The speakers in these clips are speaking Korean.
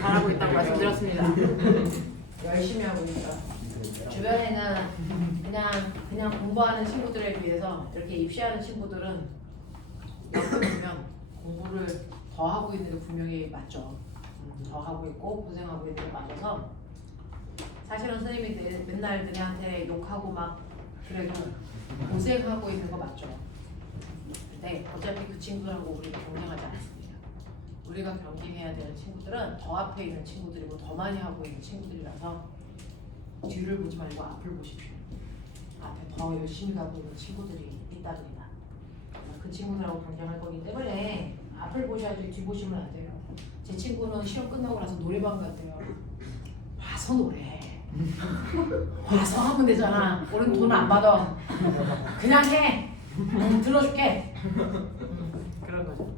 잘하고 있다고 말씀드렸습니다. 열심히 하고 있어요. 주변에는 그냥 공부하는 친구들에 비해서 이렇게 입시하는 친구들은 옆에 보면 공부를 더 하고 있는 게 분명히 맞죠. 더 하고 있고 고생하고 있는 게 맞아서 사실은 선생님이 맨날 너네한테 욕하고 막 그래도 고생하고 있는 거 맞죠. 근데 어차피 그 친구들하고 우리가 경쟁하지 않습니다. 우리가 경쟁해야 되는 친구들은 더 앞에 있는 친구들이고 더 많이 하고 있는 친구들이라서 뒤를 보지 말고 앞을 보십시오. 앞에 더 열심히 가고 있는 친구들이 있답니다. 그 친구들하고 경쟁할 거기 때문에 앞을 보셔야지 뒤 보시면 안 돼요. 제 친구는 시험 끝나고 나서 노래방 갔대요. 와서 노래. 와서 하면 되잖아. 우린 돈 안 받아. 그냥 해. 들어줄게. 그런 거죠.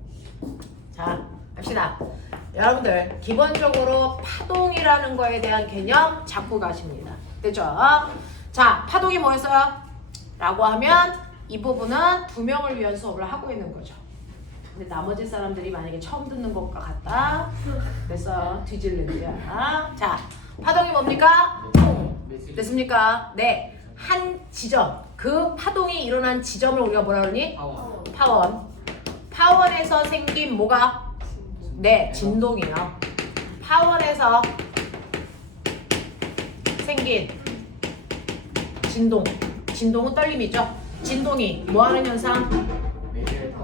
자, 갑시다. 여러분들 기본적으로 파동이라는 거에 대한 개념 잡고 가십니다. 됐죠? 자, 파동이 뭐였어요? 라고 하면 이 부분은 2명을 위한 수업을 하고 있는 거죠. 근데 나머지 사람들이 만약에 처음 듣는 것과 같다. 그래서 뒤질랜드야. 자, 파동이 뭡니까? 됐습니까? 네. 한 지점. 그 파동이 일어난 지점을 우리가 뭐라 그러니? 파원. 파원에서 생긴 뭐가? 네, 진동이요. 파원에서 생긴 진동. 진동은 떨림이죠. 진동이 뭐하는 현상?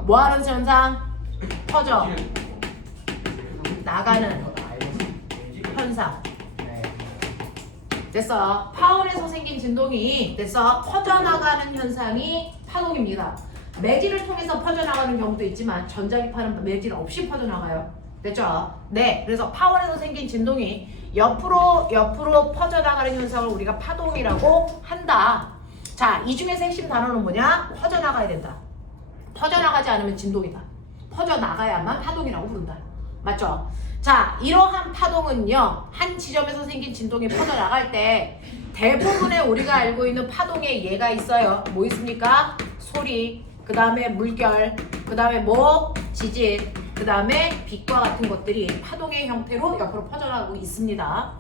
뭐하는 현상? 퍼져 나가는 현상. 됐어. 파원에서 생긴 진동이 됐어. 퍼져나가는 현상이 파동입니다. 매질을 통해서 퍼져나가는 경우도 있지만 전자기파는 매질 없이 퍼져나가요. 됐죠? 네. 그래서 파원에서 생긴 진동이 옆으로 퍼져나가는 현상을 우리가 파동이라고 한다. 자, 이 중에서 핵심 단어는 뭐냐? 퍼져나가야 된다. 퍼져나가지 않으면 진동이다. 퍼져나가야만 파동이라고 부른다. 맞죠? 자, 이러한 파동은요, 한 지점에서 생긴 진동이 퍼져나갈 때 대부분의 우리가 알고 있는 파동의 예가 있어요. 뭐 있습니까? 소리, 그 다음에 물결, 그 다음에 뭐? 지진, 그 다음에 빛과 같은 것들이 파동의 형태로 옆으로 퍼져나가고 있습니다.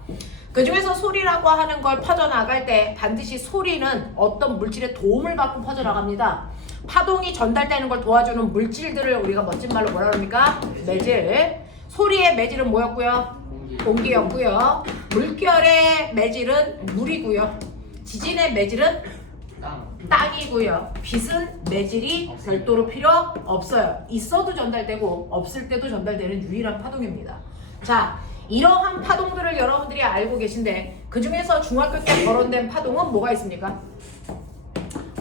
그 중에서 소리라고 하는 걸 퍼져나갈 때 반드시 소리는 어떤 물질의 도움을 받고 퍼져나갑니다. 파동이 전달되는 걸 도와주는 물질들을 우리가 멋진 말로 뭐라 그럽니까? 매질. 소리의 매질은 뭐였고요? 공기였고요. 물결의 매질은 물이고요. 지진의 매질은 땅이고요. 빛은 매질이 별도로 필요 없어요. 있어도 전달되고 없을 때도 전달되는 유일한 파동입니다. 자, 이러한 파동들을 여러분들이 알고 계신데 그 중에서 중학교 때 거론된 파동은 뭐가 있습니까?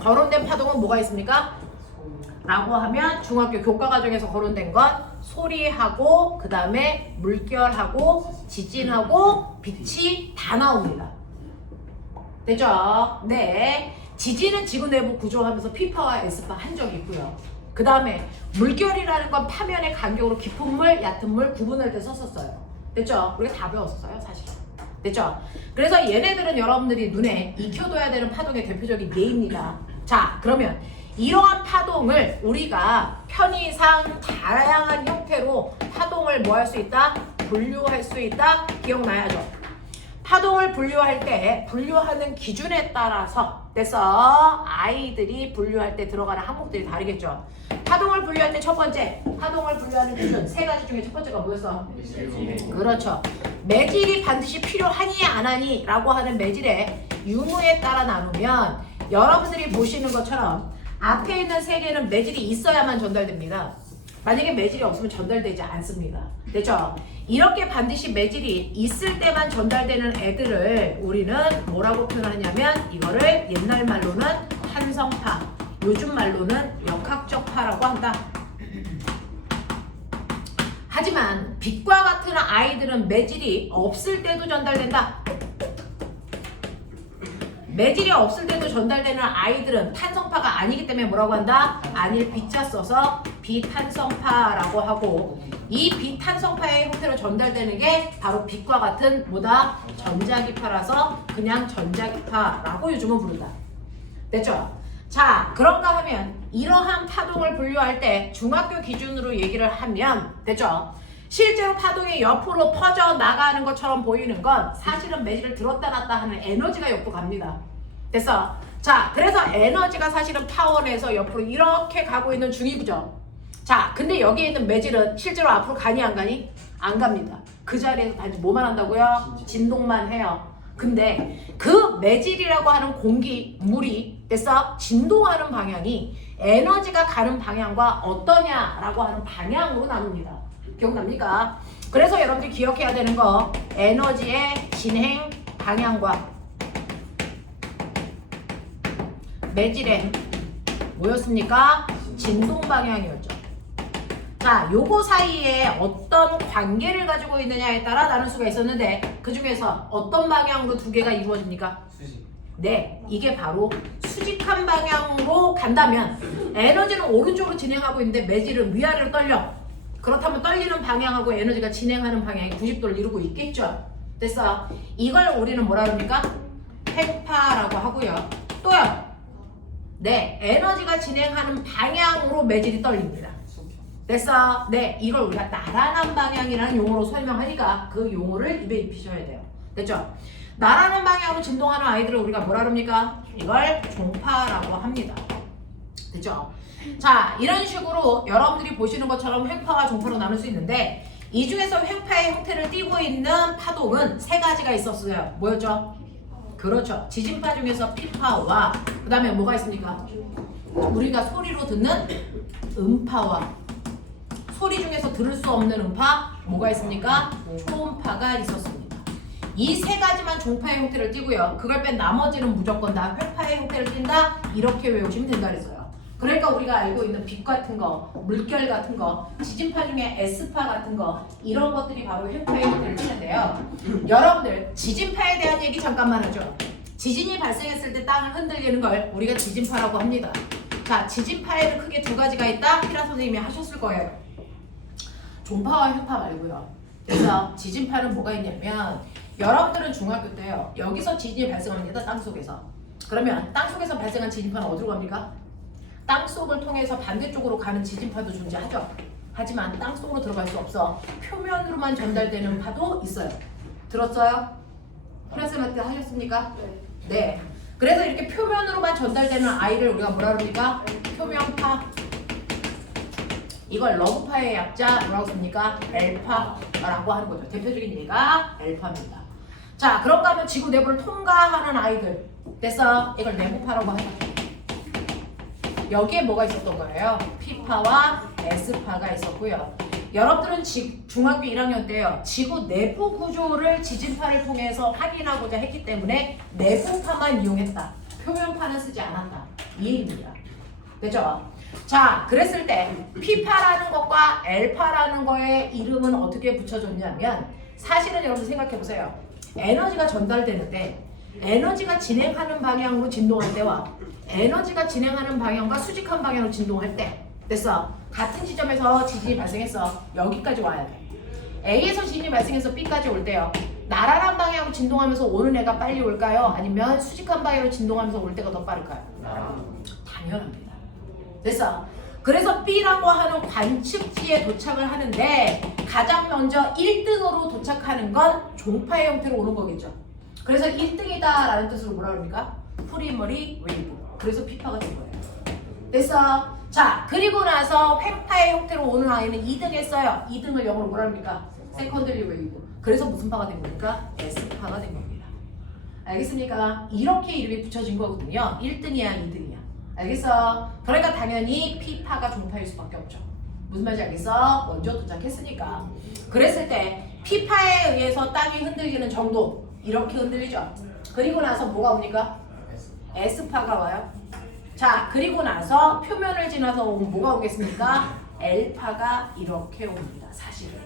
거론된 파동은 뭐가 있습니까? 라고 하면 중학교 교과과정에서 거론된 건 소리하고 그 다음에 물결하고 지진하고 빛이 다 나옵니다. 됐죠? 네. 지진은 지구 내부 구조하면서 P파와 S파 한 적이 있고요. 그 다음에 물결이라는 건 파면의 간격으로 깊은 물, 얕은 물 구분할 때 썼었어요. 됐죠? 우리가 다 배웠었어요, 사실. 됐죠? 그래서 얘네들은 여러분들이 눈에 익혀둬야 되는 파동의 대표적인 예입니다. 자, 그러면 이러한 파동을 우리가 편의상 다양한 형태로 파동을 뭐 할 수 있다? 분류할 수 있다? 기억나야죠? 파동을 분류할 때 분류하는 기준에 따라서 그래서 아이들이 분류할 때 들어가는 항목들이 다르겠죠. 파동을 분류할 때 첫 번째 파동을 분류하는 기준 세 가지 중에 첫 번째가 뭐였어? 그렇죠. 매질이 반드시 필요하니 안 하니 라고 하는 매질의 유무에 따라 나누면 여러분들이 보시는 것처럼 앞에 있는 세 개는 매질이 있어야만 전달됩니다. 만약에 매질이 없으면 전달되지 않습니다. 됐죠? 이렇게 반드시 매질이 있을 때만 전달되는 애들을 우리는 뭐라고 표현하냐면 이거를 옛날 말로는 탄성파, 요즘 말로는 역학적파라고 한다. 하지만 빛과 같은 아이들은 매질이 없을 때도 전달된다. 매질이 없을 때도 전달되는 아이들은 탄성파가 아니기 때문에 뭐라고 한다? 아닐 빛자 써서 비탄성파라고 하고 이 비탄성파의 형태로 전달되는 게 바로 빛과 같은 뭐다? 전자기파라서 그냥 전자기파라고 요즘은 부른다. 됐죠? 자, 그런가 하면 이러한 파동을 분류할 때 중학교 기준으로 얘기를 하면 됐죠? 실제로 파동이 옆으로 퍼져 나가는 것처럼 보이는 건 사실은 매질을 들었다 놨다 하는 에너지가 옆으로 갑니다. 됐어? 자, 그래서 에너지가 사실은 파워 내에서 옆으로 이렇게 가고 있는 중이죠. 자, 근데 여기에 있는 매질은 실제로 앞으로 가니 안 가니? 안 갑니다. 그 자리에서 단지 뭐만 한다고요? 진동만 해요. 근데 그 매질이라고 하는 공기, 물이 됐어? 진동하는 방향이 에너지가 가는 방향과 어떠냐라고 하는 방향으로 나눕니다. 기억납니까? 그래서 여러분들이 기억해야 되는 거 에너지의 진행 방향과 매질의 뭐였습니까? 진동 방향이었죠. 자, 요거 사이에 어떤 관계를 가지고 있느냐에 따라 나눌 수가 있었는데 그 중에서 어떤 방향으로 두 개가 이루어집니까? 수직. 네, 이게 바로 수직한 방향으로 간다면 에너지는 오른쪽으로 진행하고 있는데 매질은 위아래로 떨려. 그렇다면 떨리는 방향하고 에너지가 진행하는 방향이 90도를 이루고 있겠죠. 됐어? 이걸 우리는 뭐라 그럽니까? 횡파라고 하고요. 또요. 네, 에너지가 진행하는 방향으로 매질이 떨립니다. 됐어? 네, 이걸 우리가 나란한 방향이라는 용어로 설명하니까 그 용어를 입에 입히셔야 돼요. 됐죠? 나란한 방향으로 진동하는 아이들을 우리가 뭐라 그럽니까? 이걸 종파라고 합니다. 됐죠? 자, 이런 식으로 여러분들이 보시는 것처럼 횡파와 종파로 나눌 수 있는데 이 중에서 횡파의 형태를 띠고 있는 파동은 세 가지가 있었어요. 뭐였죠? 그렇죠. 지진파 중에서 피파와 그 다음에 뭐가 있습니까? 우리가 소리로 듣는 음파와 소리 중에서 들을 수 없는 음파 뭐가 있습니까? 초음파가 있었습니다. 이 세 가지만 종파의 형태를 띠고요. 그걸 뺀 나머지는 무조건 다 횡파의 형태를 띈다. 이렇게 외우시면 된다 그랬어요. 그러니까 우리가 알고 있는 빛 같은 거, 물결 같은 거, 지진파 중에 S파 같은 거 이런 것들이 바로 횡파의 형태를 띠는데요. 여러분들 지진파에 대한 얘기 잠깐만 하죠. 지진이 발생했을 때 땅을 흔들리는 걸 우리가 지진파라고 합니다. 자, 지진파에는 크게 두 가지가 있다. 피라 선생님이 하셨을 거예요. 종파와 횡파 말고요. 그래서 지진파는 뭐가 있냐면 여러분들은 중학교 때요. 여기서 지진이 발생합니다. 땅속에서. 그러면 땅속에서 발생한 지진파는 어디로 갑니까? 땅속을 통해서 반대쪽으로 가는 지진파도 존재하죠. 하지만 땅속으로 들어갈 수 없어. 표면으로만 전달되는 파도 있어요. 들었어요? 피라쌤한테 하셨습니까? 네. 그래서 이렇게 표면으로만 전달되는 아이를 우리가 뭐라 그럽니까? 표면파. 이걸 러브파의 약자 뭐라고 씁니까? 엘파라고 하는 거죠. 대표적인 예가 엘파입니다. 자, 그런가 하면 지구 내부를 통과하는 아이들. 됐어? 이걸 내부파라고 하죠. 여기에 뭐가 있었던 거예요? P파와 S파가 있었고요. 여러분들은 중학교 1학년 때요. 지구 내부 구조를 지진파를 통해서 확인하고자 했기 때문에 내부파만 이용했다. 표면파는 쓰지 않았다. 이 얘기입니다. 됐죠? 자, 그랬을 때 P파라는 것과 L파라는 거의 이름은 어떻게 붙여줬냐면 사실은 여러분 생각해보세요. 에너지가 전달되는데 에너지가 진행하는 방향으로 진동할 때와 에너지가 진행하는 방향과 수직한 방향으로 진동할 때 됐어. 같은 지점에서 지진이 발생했어. 여기까지 와야 돼. A에서 지진이 발생해서 B까지 올 때요. 나란한 방향으로 진동하면서 오는 애가 빨리 올까요? 아니면 수직한 방향으로 진동하면서 올 때가 더 빠를까요? 당연합니다. 됐어. 그래서 B라고 하는 관측지에 도착을 하는데 가장 먼저 1등으로 도착하는 건 종파의 형태로 오는 거겠죠. 그래서 1등이다 라는 뜻으로 뭐라 그럽니까? 프리머리 웨이브. 그래서 P파가 된 거예요. 됐어. 자, 그리고 나서 횡파의 형태로 오는 아이는 2등 했어요. 2등을 영어로 뭐라 합니까? 세컨더리 웨이브. 그래서 무슨 파가 된 겁니까? S파가 된 겁니다. 알겠습니까? 이렇게 이름이 붙여진 거거든요. 1등이야, 2등이야. 알겠어? 그러니까 당연히 P파가 종파일 수밖에 없죠. 무슨 말인지 알겠어? 먼저 도착했으니까. 그랬을 때 P파에 의해서 땅이 흔들리는 정도 이렇게 흔들리죠. 그리고 나서 뭐가 옵니까? S파가 와요. 자, 그리고 나서 표면을 지나서 오면 뭐가 오겠습니까? L파가 이렇게 옵니다. 사실은.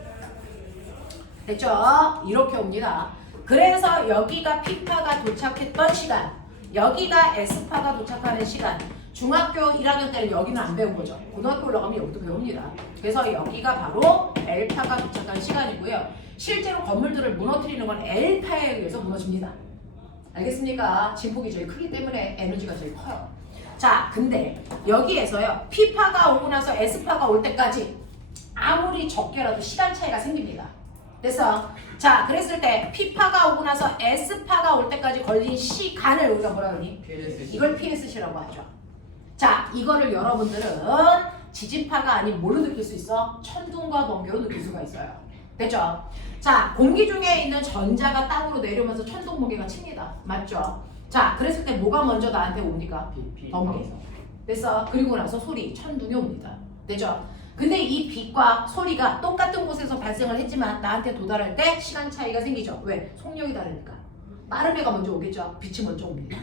됐죠? 이렇게 옵니다. 그래서 여기가 P파가 도착했던 시간, 여기가 S파가 도착하는 시간. 중학교 1학년 때는 여기는 안 배운 거죠. 고등학교 올라가면 여기도 배웁니다. 그래서 여기가 바로 L파가 도착한 시간이고요. 실제로 건물들을 무너뜨리는 건 L파에 의해서 무너집니다. 알겠습니까? 진폭이 제일 크기 때문에 에너지가 제일 커요. 자, 근데 여기에서요. P파가 오고 나서 S파가 올 때까지 아무리 적게라도 시간 차이가 생깁니다. 됐어? 자, 그랬을 때 P파가 오고 나서 S파가 올 때까지 걸린 시간을 우리가 뭐라 그러니? 이걸 PSC라고 하죠. 자, 이거를 여러분들은 지진파가 아닌 뭘로 느낄 수 있어? 천둥과 번개로 느낄 수가 있어요. 됐죠? 자, 공기 중에 있는 전자가 땅으로 내려오면서 천둥, 번개가 칩니다. 맞죠? 자, 그랬을 때 뭐가 먼저 나한테 옵니까? 번개. 됐어? 그리고 나서 소리, 천둥이 옵니다. 됐죠? 근데 이 빛과 소리가 똑같은 곳에서 발생을 했지만 나한테 도달할 때 시간 차이가 생기죠. 왜? 속력이 다르니까. 빠른 애가 먼저 오겠죠. 빛이 먼저 옵니다.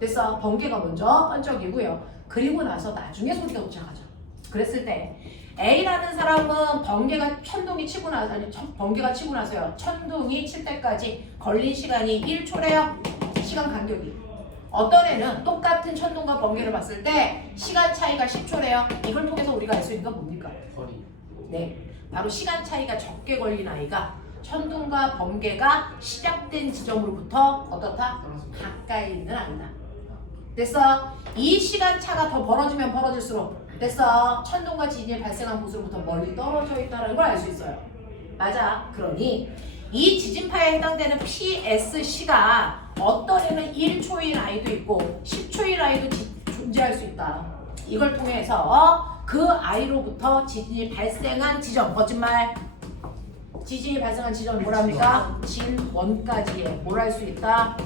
됐어? 번개가 먼저 번쩍이고요. 그리고 나서 나중에 소리가 도착하죠. 그랬을 때 A라는 사람은 번개가 천둥이 치고 나서 아니 번개가 치고 나서요. 천둥이 칠 때까지 걸린 시간이 1초래요. 시간 간격이. 어떤 애는 똑같은 천둥과 번개를 봤을 때 시간 차이가 10초래요. 이걸 통해서 우리가 알 수 있는 건 뭡니까? 거리. 네, 바로 시간 차이가 적게 걸린 아이가 천둥과 번개가 시작된 지점으로부터 어떻다? 가까이 있는 아이다. 됐어? 이 시간 차가 더 벌어지면 벌어질수록 됐어? 천둥과 지진이 발생한 곳으로부터 멀리 떨어져 있다는 걸 알 수 있어요. 맞아. 그러니 이 지진파에 해당되는 PSC가 어떤 애는 1초인 아이도 있고 10초인 아이도 존재할 수 있다. 이걸 통해서 그 아이로부터 지진이 발생한 지점, 거짓말. 지진이 발생한 지점을 뭐랍니까? 진원까지의 뭘 할 수 있다?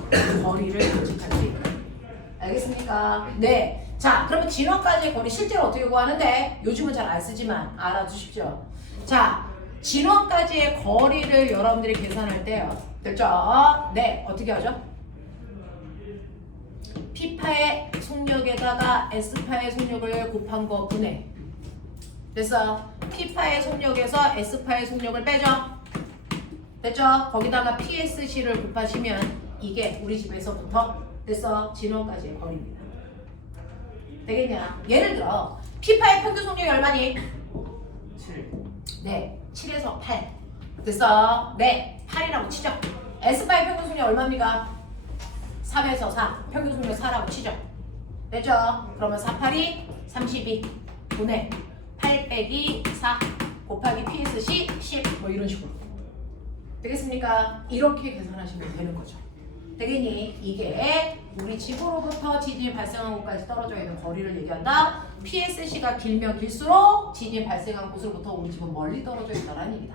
거리를 예측할 수 있다. 알겠습니까? 네. 자, 그러면 진원까지의 거리 실제로 어떻게 구하는데? 요즘은 잘 안 쓰지만 알아두십시오. 자, 진원까지의 거리를 여러분들이 계산할 때요. 됐죠? 네. 어떻게 하죠? P파의 속력에다가 S파의 속력을 곱한 거 분해. 됐어? P파의 속력에서 S파의 속력을 빼죠? 됐죠? 거기다가 PSC를 곱하시면 이게 우리 집에서부터 됐어? 진원까지의 거리입니다. 되겠냐? 예를 들어 P파의 평균 속력이 얼마니? 7. 네, 7에서 8. 됐어? 네, 8이라고 치죠. S파의 평균 속력 얼마입니까? 3에서 4. 평균 속력 4라고 치죠. 됐죠? 그러면 4, 8이 32. 분의 8 빼기 4 곱하기 PSC 10. 뭐 이런 식으로. 되겠습니까? 이렇게 계산하시면 되는 거죠. 되겠니? 이게 우리 집으로부터 지진이 발생한 곳까지 떨어져 있는 거리를 얘기한다. PSC가 길면 길수록 지진이 발생한 곳으로부터 우리 집은 멀리 떨어져 있다는 얘기다.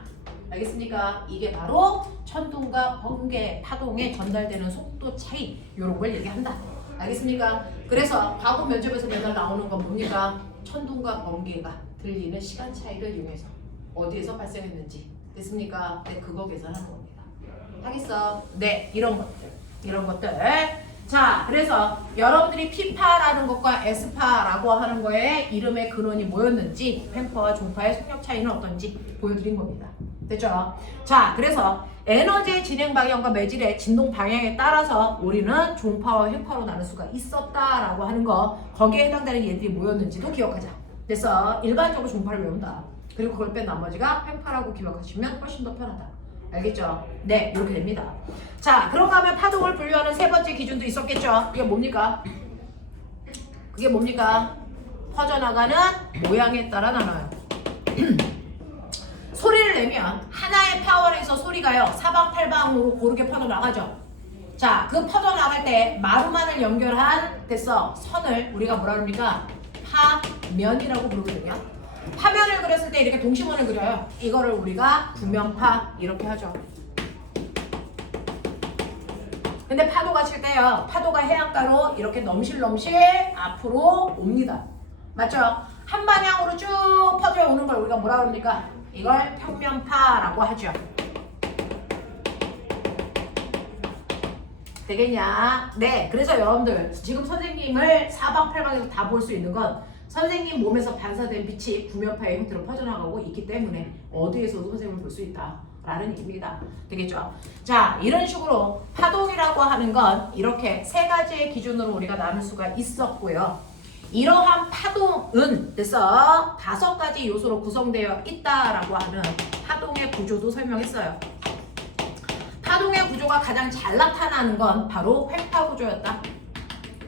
알겠습니까? 이게 바로 천둥과 번개, 파동에 전달되는 속도 차이 이런 걸 얘기한다. 알겠습니까? 그래서 과거 면접에서 맨날 나오는 건 뭡니까? 천둥과 번개가 들리는 시간 차이를 이용해서 어디에서 발생했는지 됐습니까? 네, 그거 계산하는 겁니다. 하겠어? 네, 이런 것들. 자, 그래서 여러분들이 P파라는 것과 S파라고 하는 거에 이름의 근원이 뭐였는지 횡파와 종파의 속력 차이는 어떤지 보여드린 겁니다. 됐죠? 자, 그래서 에너지의 진행 방향과 매질의 진동 방향에 따라서 우리는 종파와 횡파로 나눌 수가 있었다라고 하는 거, 거기에 해당되는 얘들이 뭐였는지도 기억하자. 그래서 일반적으로 종파를 외운다. 그리고 그걸 뺀 나머지가 횡파라고 기억하시면 훨씬 더 편하다. 알겠죠? 네, 이렇게 됩니다. 자, 그런가 하면 파동을 분류하는 세 번째 기준도 있었겠죠? 그게 뭡니까? 그게 뭡니까? 퍼져나가는 모양에 따라 나눠요. 소리를 내면 하나의 파워에서 소리가요 사방팔방으로 고르게 퍼져나가죠. 자, 그 퍼져나갈 때 마루만을 연결한 됐어 선을 우리가 뭐라 그럽니까? 파면이라고 부르거든요. 파면을 그렸을 때 이렇게 동심원을 그려요. 이거를 우리가 구명파 이렇게 하죠. 근데 파도가 칠 때요, 파도가 해안가로 이렇게 넘실넘실 앞으로 옵니다. 맞죠? 한 방향으로 쭉 퍼져 오는 걸 우리가 뭐라 그럽니까? 이걸 평면파라고 하죠. 되겠냐? 네, 그래서 여러분들 지금 선생님을 사방팔방에서 다 볼 수 있는 건 선생님 몸에서 반사된 빛이 구면파의 형태로 퍼져나가고 있기 때문에 어디에서도 선생님을 볼 수 있다 라는 얘기입니다. 되겠죠? 자, 이런 식으로 파동이라고 하는 건 이렇게 세 가지의 기준으로 우리가 나눌 수가 있었고요. 이러한 파동은 그래서 5가지 요소로 구성되어 있다라고 하는 파동의 구조도 설명했어요. 파동의 구조가 가장 잘 나타나는 건 바로 횡파 구조였다.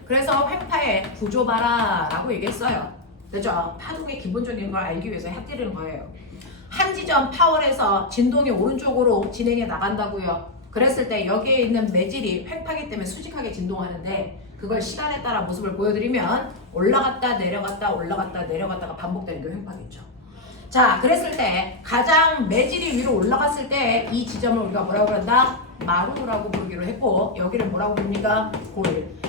그래서 횡파의 구조 봐라 라고 얘기했어요. 그죠? 파동의 기본적인 걸 알기 위해서 해드리는 거예요. 지점 파월에서 진동이 오른쪽으로 진행해 나간다고요. 그랬을 때 여기에 있는 매질이 횡파기 때문에 수직하게 진동하는데 그걸 시간에 따라 모습을 보여드리면 올라갔다 내려갔다 올라갔다 내려갔다가 반복되는 게 횡파겠죠. 자, 그랬을 때 가장 매질이 위로 올라갔을 때 이 지점을 우리가 뭐라고 그런다? 마루라고 부르기로 했고 여기를 뭐라고 부릅니까? 골.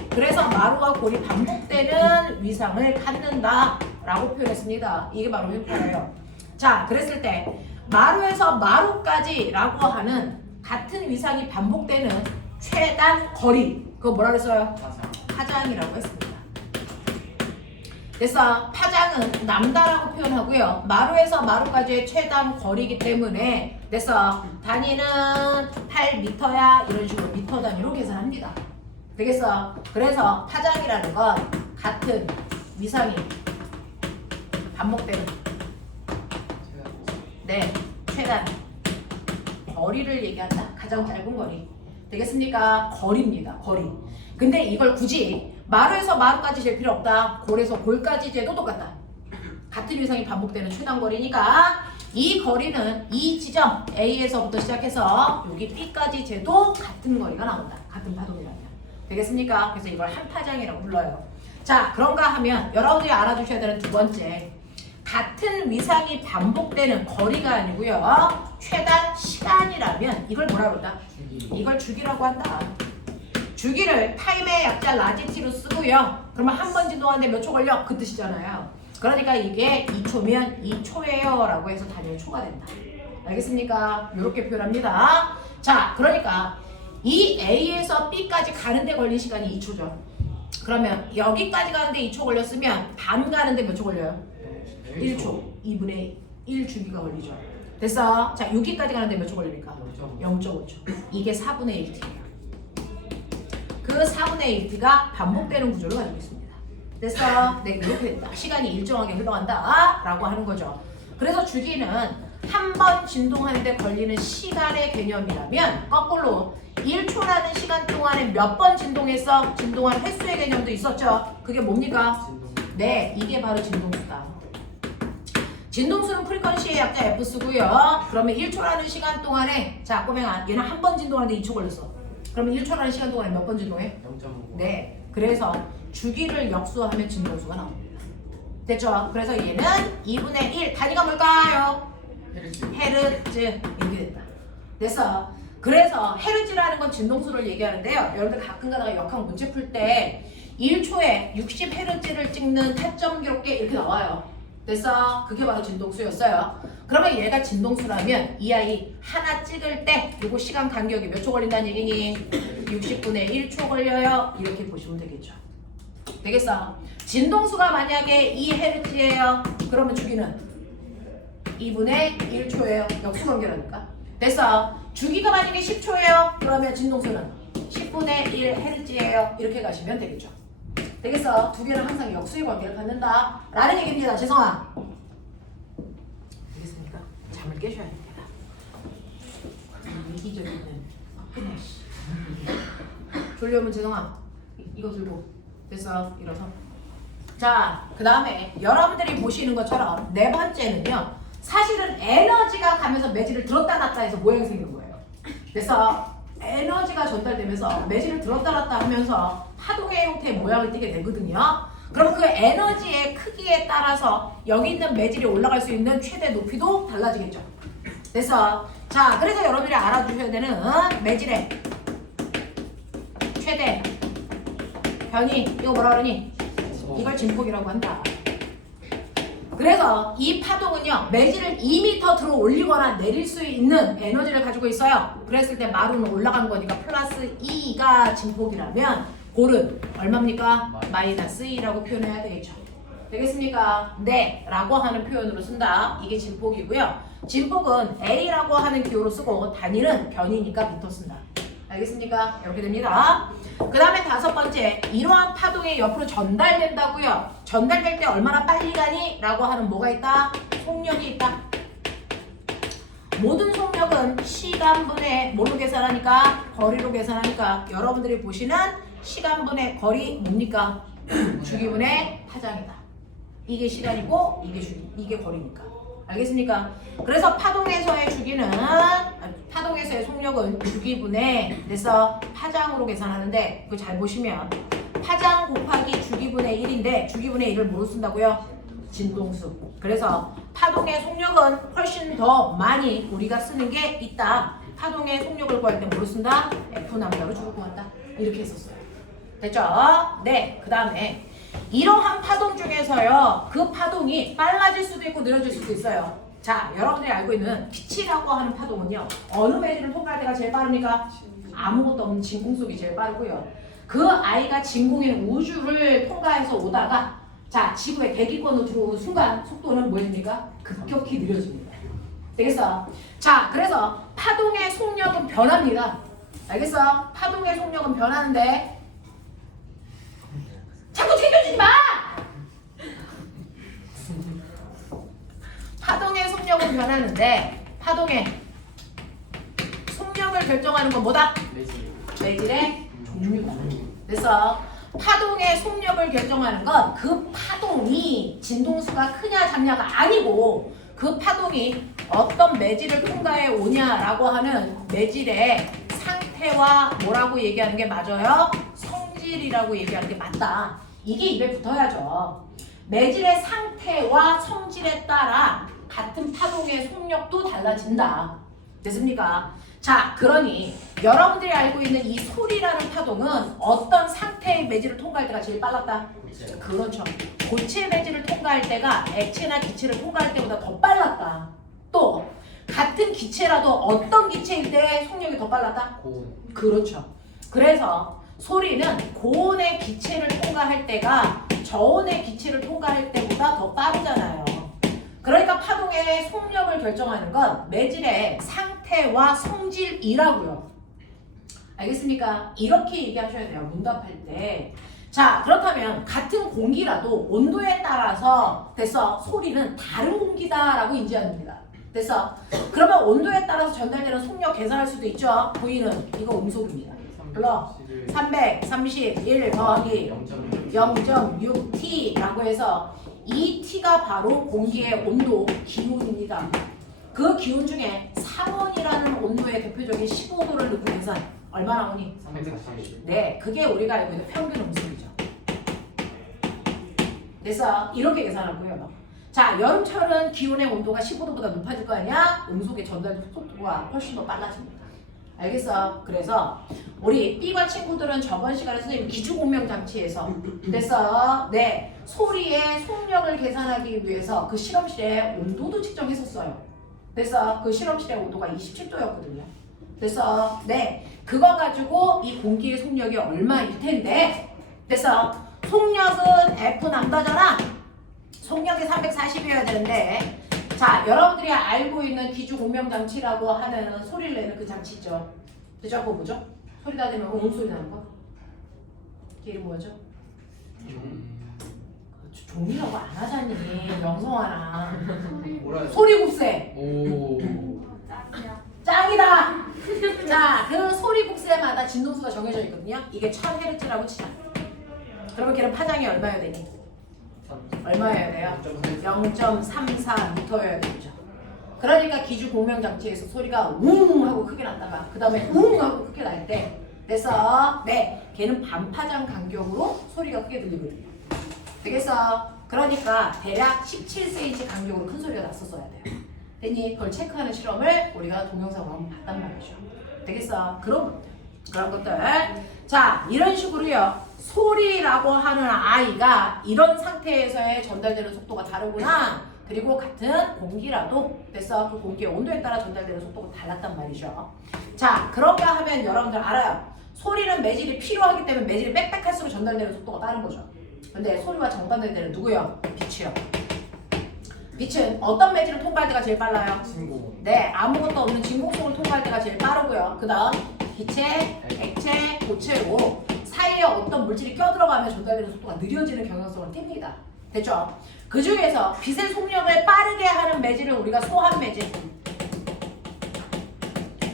그래서 마루와 골이 반복되는 위상을 갖는다 라고 표현했습니다. 이게 바로 횡파예요. 자, 그랬을 때 마루에서 마루까지 라고 하는 같은 위상이 반복되는 최단 거리, 그거 뭐라 그랬어요? 파장이라고 했습니다. 그래서 파장은 남다라고 표현하고요. 마루에서 마루까지의 최단 거리이기 때문에 그래서 단위는 8m야 이런 식으로 미터 단위로 계산합니다. 되겠어? 그래서 파장이라는 건 같은 위상이 반복되는 최단 거리를 얘기한다. 가장 짧은 거리. 되겠습니까? 거리입니다. 거리. 근데 이걸 굳이 마루에서 마루까지 잴 필요 없다. 골에서 골까지 재도 똑같다. 같은 위상이 반복되는 최단 거리니까 이 거리는 이 지점 A에서부터 시작해서 여기 B까지 재도 같은 거리가 나온다. 같은 파동이라면. 되겠습니까? 그래서 이걸 한 파장이라고 불러요. 자, 그런가 하면 여러분들이 알아두셔야 되는 두 번째, 같은 위상이 반복되는 거리가 아니고요. 최단 시간이라면 이걸 뭐라 그런다? 이걸 주기라고 한다. 주기를 타임의 약자 라지 t로 쓰고요. 그러면 한 번 진동하는데 몇 초 걸려? 그 뜻이잖아요. 그러니까 이게 2초면 2초예요 라고 해서 단위의 초가 된다. 알겠습니까? 이렇게 표현합니다. 자, 그러니까 이 A에서 B까지 가는데 걸린 시간이 2초죠. 그러면 여기까지 가는데 2초 걸렸으면 반 가는데 몇 초 걸려요? 1초. 2분의 1 주기가 걸리죠. 됐어? 자, 여기까지 가는데 몇 초 걸립니까? 0.5초. 이게 4분의 1t예요. 그 4분의 1t가 반복되는 구조를 가지고 있습니다. 됐어? 네, 이렇게 된다. 시간이 일정하게 흘러간다 라고 하는 거죠. 그래서 주기는 한 번 진동하는데 걸리는 시간의 개념이라면 거꾸로 1초라는 시간 동안에 몇 번 진동했어? 진동한 횟수의 개념도 있었죠. 그게 뭡니까? 네, 이게 바로 진동수다. 진동수는 프리퀀시의 약자 F 쓰고요. 그러면 1초라는 시간 동안에 자, 꼬맹아, 얘는 한 번 진동하는데 2초 걸렸어. 그러면 1초라는 시간 동안에 몇 번 진동해? 0.5. 네, 그래서 주기를 역수하면 진동수가 나옵니다. 됐죠? 그래서 얘는 2분의 1, 단위가 뭘까요? 헤르츠. 이렇게 됐다. 됐어? 그래서 헤르츠라는 건 진동수를 얘기하는데요. 여러분들 가끔 가다가 역학 문제 풀 때 1초에 60헤르츠를 찍는 타점 기록계 이렇게 나와요. 됐어? 그게 바로 진동수였어요. 그러면 얘가 진동수라면 이 아이 하나 찍을 때 요거 시간 간격이 몇 초 걸린다는 얘기니? 60분의 1초 걸려요. 이렇게 보시면 되겠죠. 되겠어? 진동수가 만약에 2Hz예요. 그러면 주기는 2분의 1초예요. 역수관계라니까. 됐어? 주기가 만약에 10초예요. 그러면 진동수는 10분의 1Hz예요. 이렇게 가시면 되겠죠. 되겠어? 두 개는 항상 역수의 관계를 갖는다 라는 얘기입니다. 재성아. 되겠습니까? 잠을 깨셔야 됩니다. 이기적이는 그냥 졸려면 재성아 이거 들고 됐어? 일어서. 자, 그 다음에 여러분들이 보시는 것처럼 네 번째는요, 사실은 에너지가 가면서 매질을 들었다 놨다 해서 모양이 생긴 거예요. 그래서 에너지가 전달되면서 매질을 들었다 놨다 하면서 파동의 형태의 모양을 띠게 되거든요. 그럼 그 에너지의 크기에 따라서 여기 있는 매질이 올라갈 수 있는 최대 높이도 달라지겠죠. 그래서 자, 그래서 여러분들이 알아두셔야 되는 매질의 최대 변이, 이거 뭐라 그러니? 이걸 진폭이라고 한다. 그래서 이 파동은요, 매질을 2m 들어 올리거나 내릴 수 있는 에너지를 가지고 있어요. 그랬을 때 마루는 올라가는 거니까 플러스 2가 진폭이라면 골은 얼마입니까? 마이너스 2라고 표현해야 되겠죠. 되겠습니까? 네 라고 하는 표현으로 쓴다. 이게 진폭이고요. 진폭은 A라고 하는 기호로 쓰고 단위는 변이니까 미터 쓴다. 알겠습니까? 이렇게 됩니다. 그 다음에 다섯 번째, 이러한 파동이 옆으로 전달된다고요. 전달될 때 얼마나 빨리 가니? 라고 하는 뭐가 있다? 속력이 있다. 모든 속력은 시간분의 뭘로 계산하니까? 거리로 계산하니까 여러분들이 보시는 시간분의 거리 뭡니까? 주기분의 파장이다. 이게 시간이고 이게 주기, 이게 거리니까. 알겠습니까? 그래서 파동에서의 주기는 파동에서의 속력은 주기분의 그래서 파장으로 계산하는데 그거 잘 보시면 파장 곱하기 주기분의 1인데 주기분의 1을 뭐로 쓴다고요? 진동수. 그래서 파동의 속력은 훨씬 더 많이 우리가 쓰는 게 있다. 파동의 속력을 구할 때 뭐로 쓴다? F 남자로 주로 구한다. 이렇게 했었어요. 됐죠? 네. 그 다음에 이러한 파동 중에서요. 그 파동이 빨라질 수도 있고 느려질 수도 있어요. 자, 여러분들이 알고 있는 빛이라고 하는 파동은요. 어느 매질을 통과할 때가 제일 빠릅니까? 아무것도 없는 진공 속이 제일 빠르고요. 그 아이가 진공인 우주를 통과해서 오다가 자, 지구의 대기권으로 들어오는 순간 속도는 뭐입니까? 급격히 느려집니다. 되겠어? 자, 그래서 파동의 속력은 변합니다. 알겠어? 파동의 속력은 변하는데 자꾸 챙겨주지 마! 파동의 속력은 변하는데 파동의 속력을 결정하는 건 뭐다? 매질의 종류다. 그래서 파동의 속력을 결정하는 건 그 파동이 진동수가 크냐 작냐가 아니고 그 파동이 어떤 매질을 통과해 오냐라고 하는 매질의 상태와 뭐라고 얘기하는 게 맞아요? 성질이라고 얘기하는 게 맞다. 이게 입에 붙어야죠. 매질의 상태와 성질에 따라 같은 파동의 속력도 달라진다. 됐습니까? 자, 그러니 여러분들이 알고 있는 이 소리라는 파동은 어떤 상태의 매질을 통과할 때가 제일 빨랐다? 그렇죠. 고체 매질을 통과할 때가 액체나 기체를 통과할 때보다 더 빨랐다. 또 같은 기체라도 어떤 기체일 때 속력이 더 빨랐다? 그렇죠. 그래서 소리는 고온의 기체를 통과할 때가 저온의 기체를 통과할 때보다 더 빠르잖아요. 그러니까 파동의 속력을 결정하는 건 매질의 상태와 성질이라고요. 알겠습니까? 이렇게 얘기하셔야 돼요. 문답할 때. 자, 그렇다면 같은 공기라도 온도에 따라서 됐어. 소리는 다른 공기다라고 인지합니다. 됐어. 그러면 온도에 따라서 전달되는 속력 계산할 수도 있죠. V는 이거 음속입니다. 불러 331 더하기 0.6T라고 해서 이 T가 바로 공기의 온도, 기온입니다. 그 기온 중에 상온이라는 온도의 대표적인 15도를 넣고 계산 얼마 나오니? 340. 네, 그게 우리가 알고 있는 평균 음속이죠. 그래서 이렇게 계산하고요. 자, 여름철은 기온의 온도가 15도보다 높아질 거 아니야? 음속의 전달 속도가 훨씬 더 빨라집니다. 알겠어? 그래서 우리 B과 친구들은 저번 시간에 선생님 기주공명 장치에서 됐어? 네, 소리의 속력을 계산하기 위해서 그 실험실에 온도도 측정했었어요. 그래서 그 실험실의 온도가 27도였거든요. 그래서 네, 그거 가지고 이 공기의 속력이 얼마일 텐데 그래서 속력은 F 남다잖아. 속력이 340이어야 되는데 자, 여러분들이 알고 있는 기주공명장치라고 하는 소리를 내는 그 장치 있죠? 그죠? 그거 뭐죠? 소리 다 되면 소리 나는 거? 걔 이름 뭐죠? 종이라고 안 하자니 명성하나. 소리국세. 오. 짱이다. 자, 그 소리국세마다 진동수가 정해져 있거든요. 이게 1000Hz라고 치자. 그러면 걔는 파장이 얼마여야 되니? 얼마여야 돼요? 0.34m여야 되죠. 그러니까 기주 공명 장치에서 소리가 웅 하고 크게 났다가 그 다음에 웅 하고 크게 날 때 그래서 네, 걔는 반파장 간격으로 소리가 크게 들리거든요. 되겠어? 그러니까 대략 17cm 간격으로 큰 소리가 났었어야 돼요. 됐니? 그걸 체크하는 실험을 우리가 동영상으로 한번 봤단 말이죠. 되겠어? 그런 것들. 자, 이런 식으로요. 소리라고 하는 아이가 이런 상태에서의 전달되는 속도가 다르구나. 그리고 같은 공기라도 됐어. 그 공기의 온도에 따라 전달되는 속도가 달랐단 말이죠. 자, 그런가 하면 여러분들 알아요. 소리는 매질이 필요하기 때문에 매질이 빽빽할수록 전달되는 속도가 다른 거죠. 근데 소리와 정반대일 때는 누구요? 빛이요. 빛은 어떤 매질을 통과할 때가 제일 빨라요? 진공. 네, 아무것도 없는 진공 속을 통과할 때가 제일 빠르고요. 그 다음 기체, 액체, 고체로 사이에 어떤 물질이 껴들어가면 전달되는 속도가 느려지는 경향성을 띱니다. 됐죠? 그 중에서 빛의 속력을 빠르게 하는 매질을 우리가 소한 매질,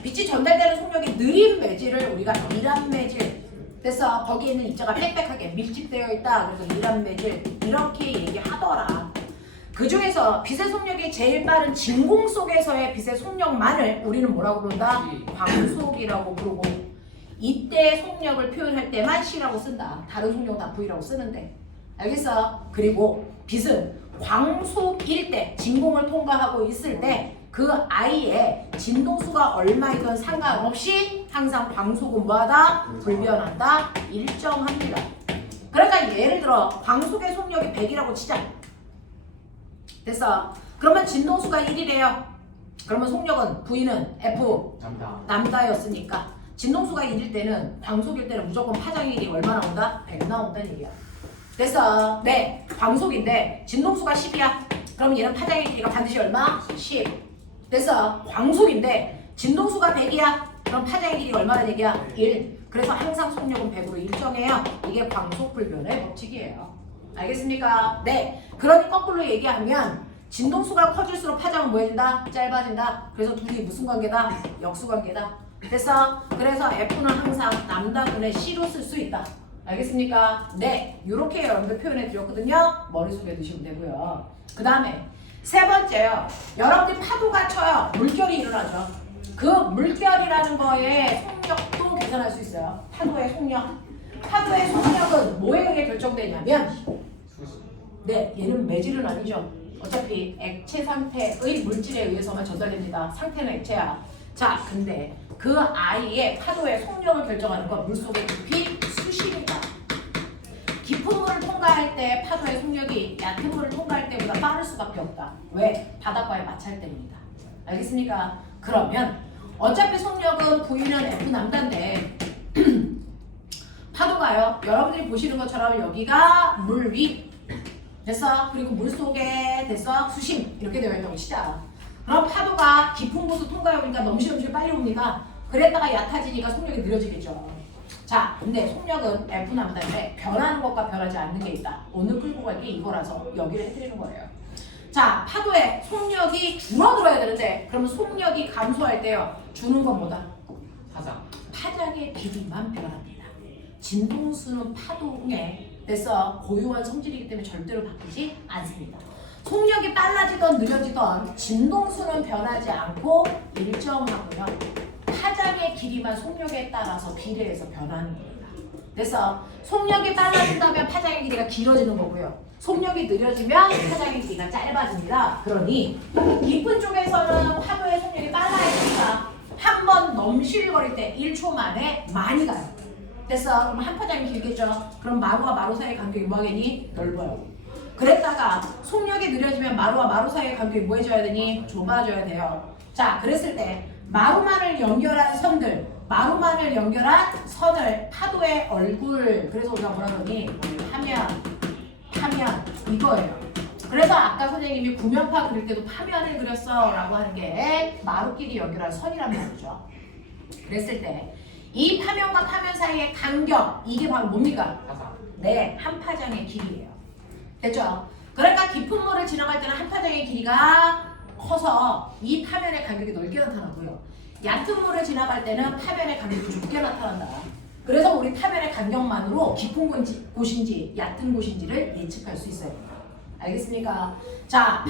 빛이 전달되는 속력이 느린 매질을 우리가 이란 매질, 됐어? 거기에 있는 입자가 빽빽하게 밀집되어 있다. 그래서 이란 매질 이렇게 얘기하더라. 그 중에서 빛의 속력이 제일 빠른 진공 속에서의 빛의 속력만을 우리는 뭐라고 부른다? 광속이라고 부르고, 이때 속력을 표현할 때만 C라고 쓴다. 다른 속력은 다 V라고 쓰는데. 알겠어? 그리고 빛은 광속일 때, 진공을 통과하고 있을 때 그 I의 진동수가 얼마이든 상관없이 항상 광속은 뭐하다? 불변한다? 일정합니다. 그러니까 예를 들어 광속의 속력이 100이라고 치자. 됐어? 그러면 진동수가 1이래요. 그러면 속력은 V는 F 남다였으니까 진동수가 1일 때는 광속일 때는 무조건 파장의 길이 얼마 나온다? 100 나온다는 얘기야. 됐어? 네, 광속인데 진동수가 10이야. 그럼 얘는 파장의 길이가 반드시 얼마? 10. 됐어? 광속인데 진동수가 100이야. 그럼 파장의 길이가 얼마나 얘기야? 1. 그래서 항상 속력은 100으로 일정해요. 이게 광속 불변의 법칙이에요. 알겠습니까? 네. 그러니 거꾸로 얘기하면 진동수가 커질수록 파장은 뭐해진다? 짧아진다. 그래서 둘이 무슨 관계다? 역수관계다. 됐어? 그래서 F는 항상 남다분의 C로 쓸 수 있다. 알겠습니까? 네. 이렇게 여러분들 표현해 드렸거든요. 머릿속에 두시면 되고요. 그 다음에 세 번째요. 여러분들이 파도가 쳐요. 물결이 일어나죠. 그 물결이라는 거에 속력도 계산할 수 있어요. 파도의 속력. 파도의 속력은 뭐에 의해 결정되냐면, 네, 얘는 매질은 아니죠. 어차피 액체 상태의 물질에 의해서만 전달됩니다. 상태는 액체야. 자, 근데 그 아이의 파도의 속력을 결정하는 건 물속의 깊이 수심이다. 깊은 물을 통과할 때 파도의 속력이 얕은 물을 통과할 때보다 빠를 수밖에 없다. 왜? 바닷가의 마찰 때문이다. 알겠습니까? 그러면 어차피 속력은 V는 F 남다인데 파도가요. 여러분들이 보시는 것처럼 여기가 물 위. 됐어? 그리고 물 속에 됐어? 수심 이렇게 되어 있다고 치자. 그럼 파도가 깊은 곳을 통과해오니까 넘실넘실 빨리 옵니다. 그랬다가 얕아지니까 속력이 느려지겠죠. 자, 근데 속력은 F 남다인데 변하는 것과 변하지 않는 게 있다. 오늘 끌고 갈 게 이거라서 여기를 해드리는 거예요. 자, 파도의 속력이 줄어들어야 되는데 그러면 속력이 감소할 때요. 주는 건 뭐다? 파장의 길이만 변합니다. 진동수는 파동에 됐어 고유한 성질이기 때문에 절대로 바뀌지 않습니다. 속력이 빨라지던 느려지던 진동수는 변하지 않고 일정하고요. 파장의 길이만 속력에 따라서 비례해서 변하는 겁니다. 그래서 속력이 빨라진다면 파장의 길이가 길어지는 거고요. 속력이 느려지면 파장의 길이가 짧아집니다. 그러니 깊은 쪽에서는 파도의 속력이 빨라지니까 한 번 넘실거릴 때 1초 만에 많이 가요. 됐어? 그럼 한 파장이 길겠죠? 그럼 마루와 마루 사이의 간격이 뭐하겠니? 넓어요. 그랬다가 속력이 느려지면 마루와 마루 사이의 간격이 뭐 해줘야 되니? 좁아져야 돼요. 자, 그랬을 때 마루만을 연결한 선들, 마루만을 연결한 선을 파도의 얼굴, 그래서 우리가 뭐라 그러니? 파면 이거예요. 그래서 아까 선생님이 구면파 그릴 때도 파면을 그렸어 라고 하는 게 마루끼리 연결한 선이란 말이죠. 그랬을 때 이 파면과 파면 사이의 간격, 이게 바로 뭡니까? 네, 한 파장의 길이에요. 됐죠? 그러니까 깊은 물을 지나갈 때는 한 파장의 길이가 커서 이 파면의 간격이 넓게 나타나고요. 얕은 물을 지나갈 때는 파면의 간격이 좁게 나타난다. 그래서 우리 파면의 간격만으로 깊은 곳인지 얕은 곳인지를 예측할 수 있어요. 알겠습니까? 자,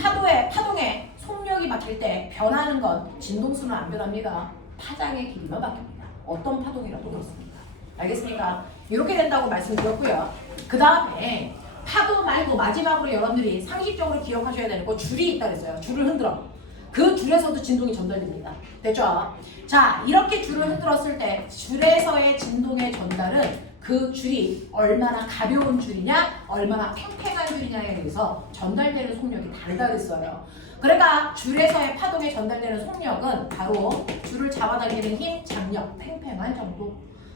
파동의 속력이 바뀔 때 변하는 건 진동수는 안 변합니다. 파장의 길이만 바뀝니다. 어떤 파동이라도 그렇습니다. 알겠습니까? 이렇게 된다고 말씀드렸고요. 그 다음에 파도 말고 마지막으로 여러분들이 상식적으로 기억하셔야 되는 거 줄이 있다 그랬어요. 줄을 흔들어. 그 줄에서도 진동이 전달됩니다. 됐죠? 자, 이렇게 줄을 흔들었을 때 줄에서의 진동의 전달은 그 줄이 얼마나 가벼운 줄이냐, 얼마나 팽팽한 줄이냐에 의해서 전달되는 속력이 다르다 그랬어요. 그러니까 줄에서의 파동에 전달되는 속력은 바로 줄을 잡아당기는 힘, 장력, 팽팽한 정도.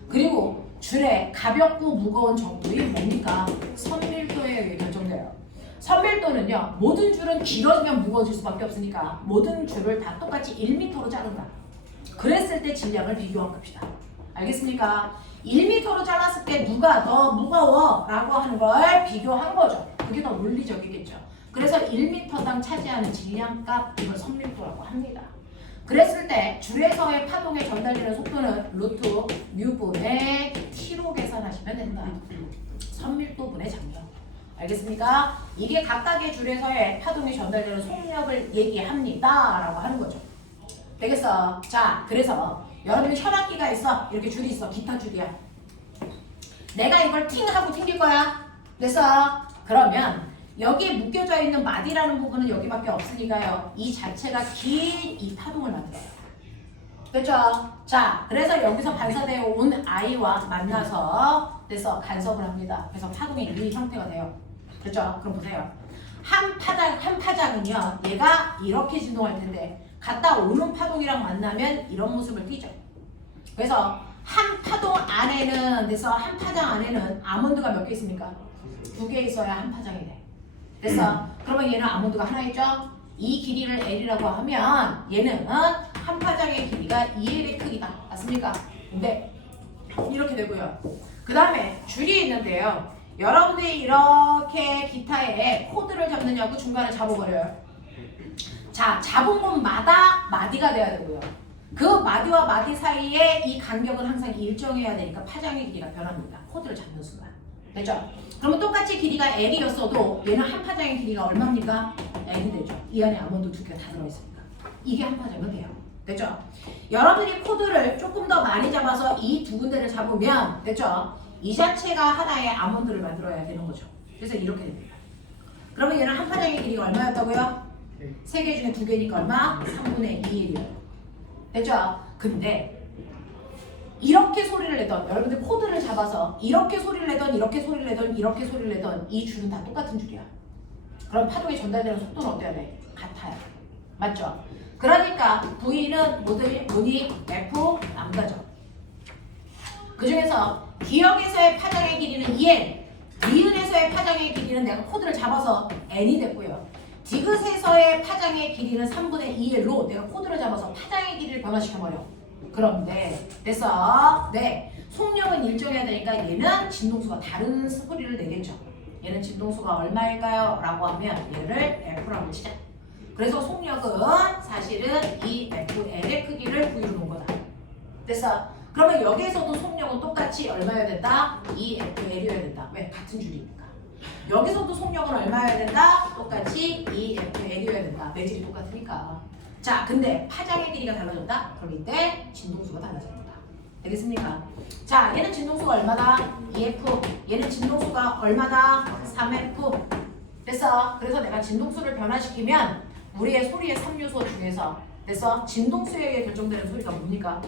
그리고 줄의 가볍고 무거운 정도이 뭡니까? 선밀도에 의해 결정돼요. 선밀도는요, 모든 줄은 길어지면 무거워질 수밖에 없으니까 모든 줄을 다 똑같이 1m로 자른다. 그랬을 때 질량을 비교한 겁니다. 알겠습니까? 1m로 잘랐을 때 누가 더 무거워? 라고 하는 걸 비교한 거죠. 그게 더 논리적이겠죠. 그래서 1m당 차지하는 질량값, 이걸 선밀도라고 합니다. 그랬을 때 줄에서의 파동에 전달되는 속도는 루트 뮤분의 t로 계산하시면 된다. 선밀도분의 장력. 알겠습니까? 이게 각각의 줄에서의 파동이 전달되는 속력을 얘기합니다. 라고 하는 거죠. 되겠어? 자, 그래서 여러분이 현악기가 있어. 이렇게 줄이 있어. 기타 줄이야. 내가 이걸 팅 하고 튕길 거야. 됐어? 그러면 여기에 묶여져 있는 마디라는 부분은 여기밖에 없으니까요. 이 자체가 긴 이 파동을 만들어요. 됐죠? 자, 그래서 여기서 반사되어 온 아이와 만나서 그래서 간섭을 합니다. 그래서 파동이 이 형태가 돼요. 됐죠? 그럼 보세요. 한 파장은요. 얘가 이렇게 진동할 텐데 갔다 오는 파동이랑 만나면 이런 모습을 띠죠. 그래서 한 파동 안에는 그래서 한 파장 안에는 아몬드가 몇 개 있습니까? 2개 있어야 한 파장이 돼. 됐어? 그러면 얘는 아몬드가 하나 있죠? 이 길이를 L이라고 하면 얘는 한 파장의 길이가 2L의 크기다. 맞습니까? 네. 이렇게 되고요. 그 다음에 줄이 있는데요. 여러분들이 이렇게 기타에 코드를 잡느냐고 중간에 잡아버려요. 자, 잡은 곳마다 마디가 돼야 되고요. 그 마디와 마디 사이에 이 간격은 항상 일정해야 되니까 파장의 길이가 변합니다. 코드를 잡는 순간. 됐죠? 그러면 똑같이 길이가 L이었어도 얘는 한 파장의 길이가 얼마입니까? L이 되죠. 이 안에 아몬드 2개가 다 들어있습니다. 이게 한 파장은 돼요. 됐죠? 여러분이 코드를 조금 더 많이 잡아서 이 두 군데를 잡으면 됐죠? 이 자체가 하나의 아몬드를 만들어야 되는 거죠. 그래서 이렇게 됩니다. 그러면 얘는 한 파장의 길이가 얼마였다고요? 3개 중에 2개니까 얼마? 3분의 2예요. 됐죠? 근데 이렇게 소리를 내던 여러분들 코드를 잡아서 이렇게 소리를 내던 이렇게 소리를 내던 이렇게 소리를 내던 이 줄은 다 똑같은 줄이야. 그럼 파동이 전달되는 속도는 어때야 돼? 같아요. 맞죠? 그러니까 V는 모니 F 남다죠. 그 중에서 기역에서의 파장의 길이는 2N, 니은에서의 파장의 길이는 내가 코드를 잡아서 N이 됐고요. 디귿에서의 파장의 길이는 3분의 2L로 내가 코드를 잡아서 파장의 길이를 변화시켜버려. 그런데 됐어? 네. 속력은 일정해야 되니까 얘는 진동수가 다른 소리를 내겠죠. 얘는 진동수가 얼마일까요? 라고 하면 얘를 F라고 치자. 그래서 속력은 사실은 이 FL의 크기를 V로 놓은 거다. 됐어? 그러면 여기에서도 속력은 똑같이 얼마여야 된다? 이 FL이어야 된다. 왜? 같은 줄이니까. 여기서도 속력은 얼마여야 된다? 똑같이 이 FL이어야 된다. 매질이 똑같으니까. 자, 근데 파장의 길이가 달라졌다? 그럼 이때 진동수가 달라집니다. 되겠습니까? 자, 얘는 진동수가 얼마다? 2F. 얘는 진동수가 얼마다? 3F. 됐어? 그래서 내가 진동수를 변화시키면 우리의 소리의 3요소 중에서 됐어? 진동수에 의해 결정되는 소리가 뭡니까?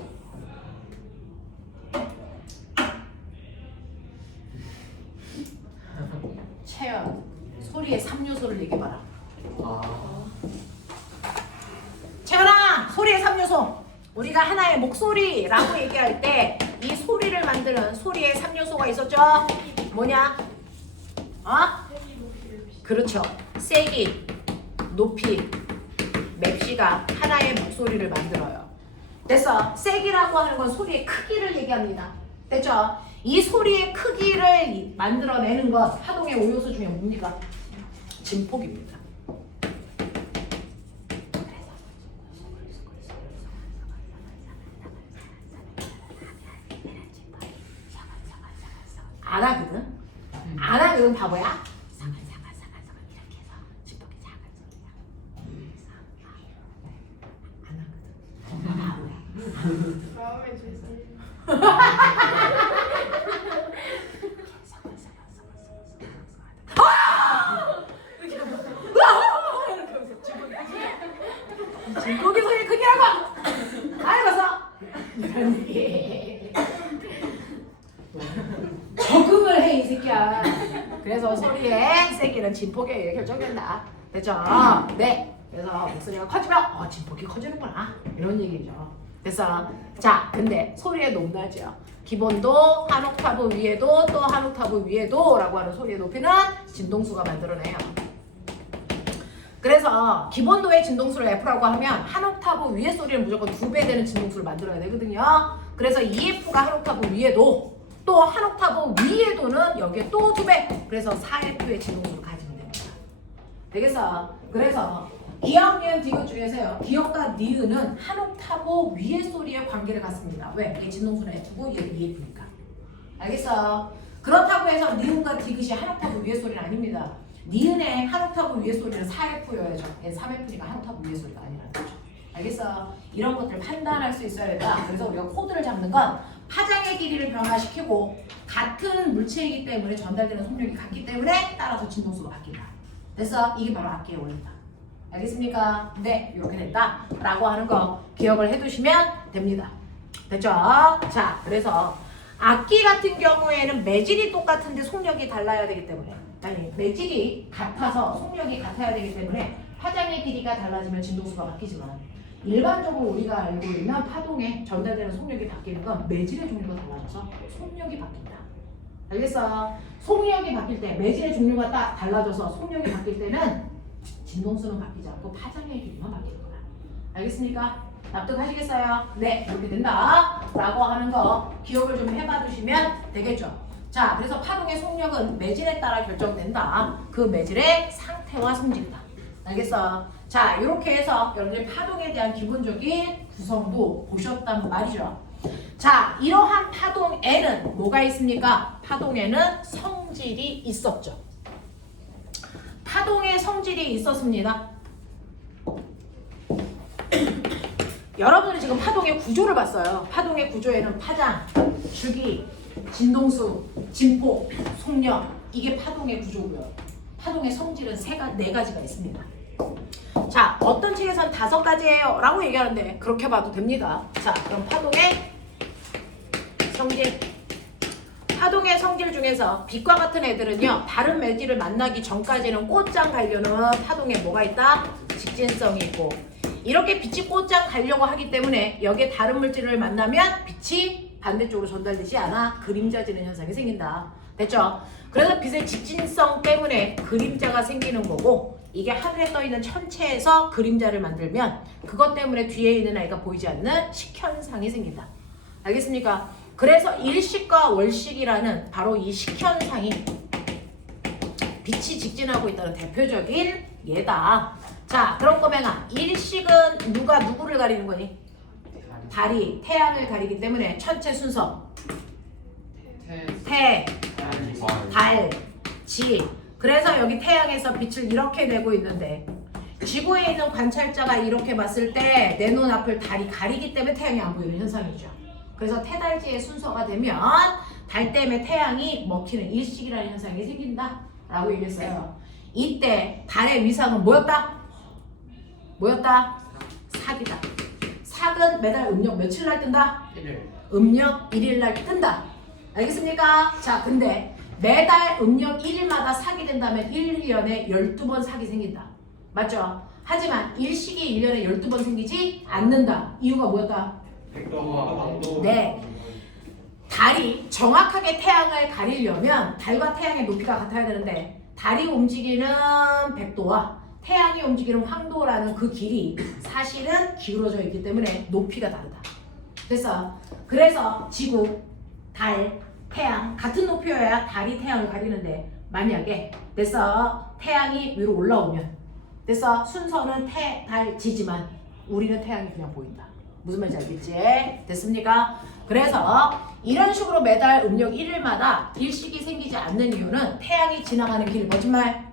채연, 소리의 3요소를 얘기해봐라. 채연아, 소리의 3요소. 우리가 하나의 목소리라고 얘기할 때 이 소리를 만드는 소리의 3요소가 있었죠? 뭐냐? 그렇죠. 세기, 높이, 맵시가 하나의 목소리를 만들어요. 됐어. 세기라고 하는 건 소리의 크기를 얘기합니다. 됐죠? 이 소리의 크기를 만들어내는 것, 파동의 5요소 중에 뭡니까? 진폭입니다. 안 하거든? 안 하거든, 바보야? 이렇게 해서 진폭이 작은 소리야. 안 하거든. 바보야. 마음에 드세요. 진폭이 소리 크기라고! 알아서! 이런 얘기. 적응을 해, 이 새끼야. 그래서 소리의 세기는 진폭에 의해 결정된다. 됐죠? 네. 그래서 목소리가 커지면 진폭이 커지는구나. 이런 얘기죠. 됐어? 자, 근데 소리의 높낮이요. 기본도 한 옥타브 위에도 또 한 옥타브 위에도 라고 하는 소리의 높이는 진동수가 만들어내요. 그래서 기본도의 진동수를 F라고 하면 한 옥타브 위의 소리는 무조건 2배 되는 진동수를 만들어야 되거든요. 그래서 EF가 한 옥타브 위에도 또 한 옥타브 위에도는 여기에 또 2배. 그래서 4F의 진동수를 가지면 됩니다. 되겠어? 그래서 기역, 니은, 디귿 중에서요. 기역과 니은은 한 옥타브 위의 소리에 관계를 갖습니다. 왜? 얘 진동수는 F고 얘는 EF니까. 알겠어? 그렇다고 해서 니은과 디귿이 한 옥타브 위의 소리는 아닙니다. 니은의 한 옥타브 위의 소리는 4F여야죠. 3F니까 한 옥타브 위의 소리가 아니라는 거죠. 알겠어? 이런 것들을 판단할 수 있어야 된다. 그래서 우리가 코드를 잡는 건 파장의 길이를 변화시키고 같은 물체이기 때문에 전달되는 속력이 같기 때문에 따라서 진동수가 바뀐다. 됐어? 이게 바로 악기의 원리다. 알겠습니까? 네, 이렇게 됐다 라고 하는 거 기억을 해두시면 됩니다. 됐죠? 자, 그래서 악기 같은 경우에는 매질이 똑같은데 속력이 달라야 되기 때문에, 아니 매질이 같아서 속력이 같아야 되기 때문에 파장의 길이가 달라지면 진동수가 바뀌지만, 일반적으로 우리가 알고 있는 파동에 전달되는 속력이 바뀌는 건 매질의 종류가 달라져서 속력이 바뀐다. 알겠어? 속력이 바뀔 때, 매질의 종류가 딱 달라져서 속력이 바뀔 때는 진동수는 바뀌지 않고 파장의 길이만 바뀌는 거야. 알겠습니까? 납득하시겠어요? 네, 이렇게 된다 라고 하는 거 기억을 좀 해봐 두시면 되겠죠. 자, 그래서 파동의 속력은 매질에 따라 결정된다. 그 매질의 상태와 성질이다. 알겠어? 자, 이렇게 해서 여러분들이 파동에 대한 기본적인 구성도 보셨단 말이죠. 자, 이러한 파동에는 뭐가 있습니까? 파동에는 성질이 있었죠. 파동의 성질이 있었습니다. 여러분들이 지금 파동의 구조를 봤어요. 파동의 구조에는 파장, 주기, 진동수, 진폭, 속력, 이게 파동의 구조고요. 파동의 성질은 네 가지가 있습니다. 자, 어떤 책에서는 5가지예요 라고 얘기하는데 그렇게 봐도 됩니다. 자, 그럼 파동의 성질. 파동의 성질 중에서 빛과 같은 애들은요, 다른 매질을 만나기 전까지는 꽃장 가려는 파동에 뭐가 있다? 직진성이 있고, 이렇게 빛이 꽃장 가려고 하기 때문에 여기에 다른 물질을 만나면 빛이 반대쪽으로 전달되지 않아 그림자지는 현상이 생긴다. 됐죠? 그래서 빛의 직진성 때문에 그림자가 생기는 거고, 이게 하늘에 떠있는 천체에서 그림자를 만들면 그것 때문에 뒤에 있는 아이가 보이지 않는 식현상이 생긴다. 알겠습니까? 그래서 일식과 월식이라는 바로 이 식현상이 빛이 직진하고 있다는 대표적인 예다. 자, 그럼 꼬맹아, 일식은 누가 누구를 가리는 거니? 달이 태양을 가리기 때문에 천체 순서 태, 달, 지. 그래서 여기 태양에서 빛을 이렇게 내고 있는데, 지구에 있는 관찰자가 이렇게 봤을 때 내 눈앞을 달이 가리기 때문에 태양이 안 보이는 현상이죠. 그래서 태달지의 순서가 되면 달 때문에 태양이 먹히는 일식이라는 현상이 생긴다 라고 얘기했어요. 이때 달의 위상은 뭐였다? 뭐였다? 삭이다. 삭은 매달 음력 며칠 날 뜬다? 1일. 음력 1일 날 뜬다. 알겠습니까? 자, 근데 매달 음력 1일마다 삭이 된다면 1년에 12번 삭이 생긴다. 맞죠? 하지만 일식이 1년에 12번 생기지 않는다. 이유가 뭐였다? 백도와 황도. 네. 달이 정확하게 태양을 가리려면 달과 태양의 높이가 같아야 되는데, 달이 움직이는 백도와 태양이 움직이는 황도라는 그 길이 사실은 기울어져 있기 때문에 높이가 다르다. 그래서 지구, 달, 태양 같은 높이여야 달이 태양을 가리는데, 만약에 태양이 위로 올라오면 순서는 태, 달, 지지만 우리는 태양이 그냥 보인다. 무슨 말인지 알겠지? 됐습니까? 그래서 이런 식으로 매달 음력 1일마다 일식이 생기지 않는 이유는 태양이 지나가는 길, 멋진 말?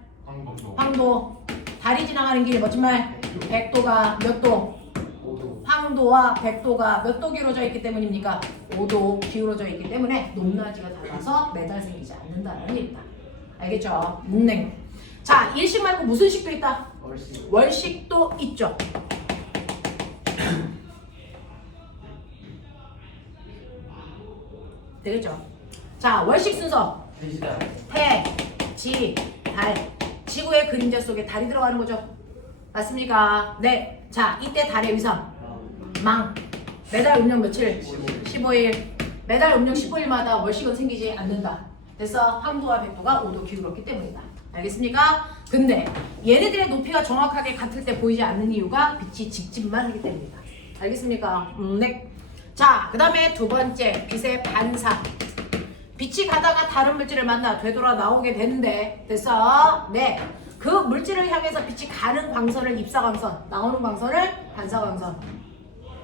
황도. 달이 지나가는 길, 멋진 말? 백도가 몇 도? 5도. 황도와 백도가 몇 도 기울어져 있기 때문입니까? 5도 기울어져 있기 때문에 높낮이가 달라서 매달 생기지 않는다는 얘기다. 알겠죠? 자, 일식 말고 무슨 식도 있다? 월식도 있죠. 되겠죠? 자, 월식 순서 태, 지, 달. 지구의 그림자 속에 달이 들어가는 거죠. 맞습니까? 네. 자, 이때 달의 위상 망. 매달 음력 며칠? 15일. 매달 음력 15일마다 월식은 생기지 않는다. 그래서 황도와 백도가 5도 기울었기 때문이다. 알겠습니까? 근데 얘네들의 높이가 정확하게 같을 때 보이지 않는 이유가 빛이 직진만 하기 때문이다. 알겠습니까? 네. 자, 그 다음에 두 번째, 빛의 반사. 빛이 가다가 다른 물질을 만나 되돌아 나오게 되는데, 네. 그 물질을 향해서 빛이 가는 광선을 입사광선, 나오는 광선을 반사광선.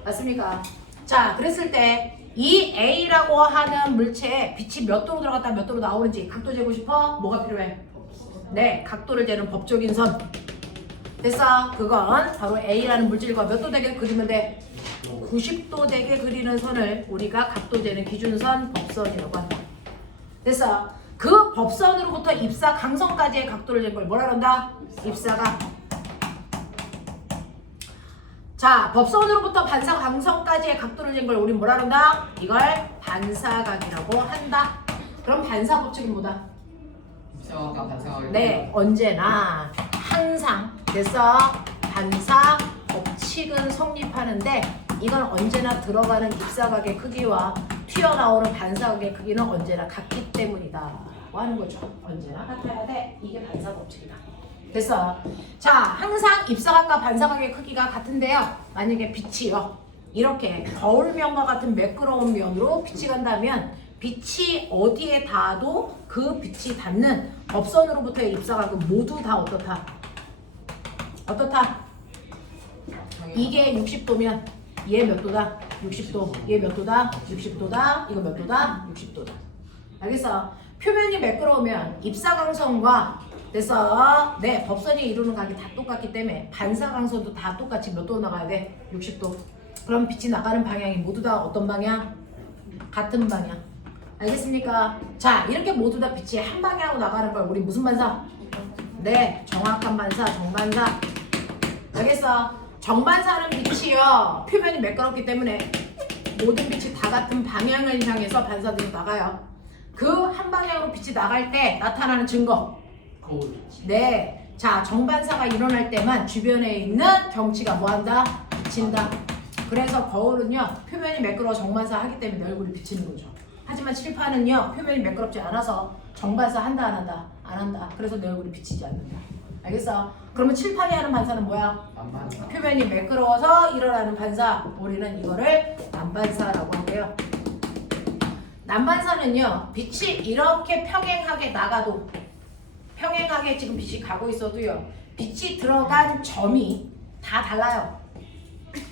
맞습니까? 자, 그랬을 때 이 A라고 하는 물체에 빛이 몇 도로 들어갔다 몇 도로 나오는지 각도 재고 싶어? 뭐가 필요해? 네, 각도를 재는 법적인 선. 됐어. 그건 바로 A라는 물질과 몇 도 되게 그리면 돼? 90도 되게 그리는 선을 우리가 각도 재는 기준선 법선이라고 한다. 됐어. 그 법선으로부터 입사 강선까지의 각도를 잰 걸 뭐라 그런다? 입사각. 자, 법선으로부터 반사 강선까지의 각도를 잰 걸 우린 뭐라 그런다? 이걸 반사각이라고 한다. 그럼 반사 법칙이 뭐다? 입사각과 반사각이 네, 언제나 항상 됐어. 반사 법칙은 성립하는데 이건 언제나 들어가는 입사각의 크기와 튀어나오는 반사각의 크기는 언제나 같기 때문이다 라고 하는 거죠. 언제나 같아야 돼. 이게 반사 법칙이다. 됐어. 자, 항상 입사각과 반사각의 크기가 같은데요. 만약에 빛이요. 이렇게 거울면과 같은 매끄러운 면으로 빛이 간다면 빛이 어디에 닿아도 그 빛이 닿는 법선으로부터의 입사각은 모두 다 어떻다? 어떻다? 이게 60도면 얘 몇 도다? 60도. 얘 몇 도다? 60도다. 이거 몇 도다? 60도다. 알겠어? 표면이 매끄러우면 입사광선과 됐어? 네, 법선이 이루는 각이 다 똑같기 때문에 반사광선도 다 똑같이 몇 도 나가야 돼? 60도. 그럼 빛이 나가는 방향이 모두 다 어떤 방향? 같은 방향. 알겠습니까? 자, 이렇게 모두 다 빛이 한 방향으로 나가는 걸 우리 무슨 반사? 네, 정확한 반사, 정반사. 알겠어? 정반사는 빛이요. 표면이 매끄럽기 때문에 모든 빛이 다 같은 방향을 향해서 반사되어 나가요. 그 한 방향으로 빛이 나갈 때 나타나는 증거. 거울. 네. 자, 정반사가 일어날 때만 주변에 있는 경치가 뭐한다? 비친다. 그래서 거울은요. 표면이 매끄러워 정반사 하기 때문에 내 얼굴이 비치는 거죠. 하지만 칠판은요. 표면이 매끄럽지 않아서 정반사 한다 안 한다? 안 한다. 그래서 내 얼굴이 비치지 않는다. 알겠어? 그러면 칠판이 하는 반사는 뭐야? 반반사. 표면이 매끄러워서 일어나는 반사. 우리는 이거를 난반사라고 하고요. 난반사는요. 빛이 이렇게 평행하게 나가도 평행하게 지금 빛이 가고 있어도요. 빛이 들어간 점이 다 달라요.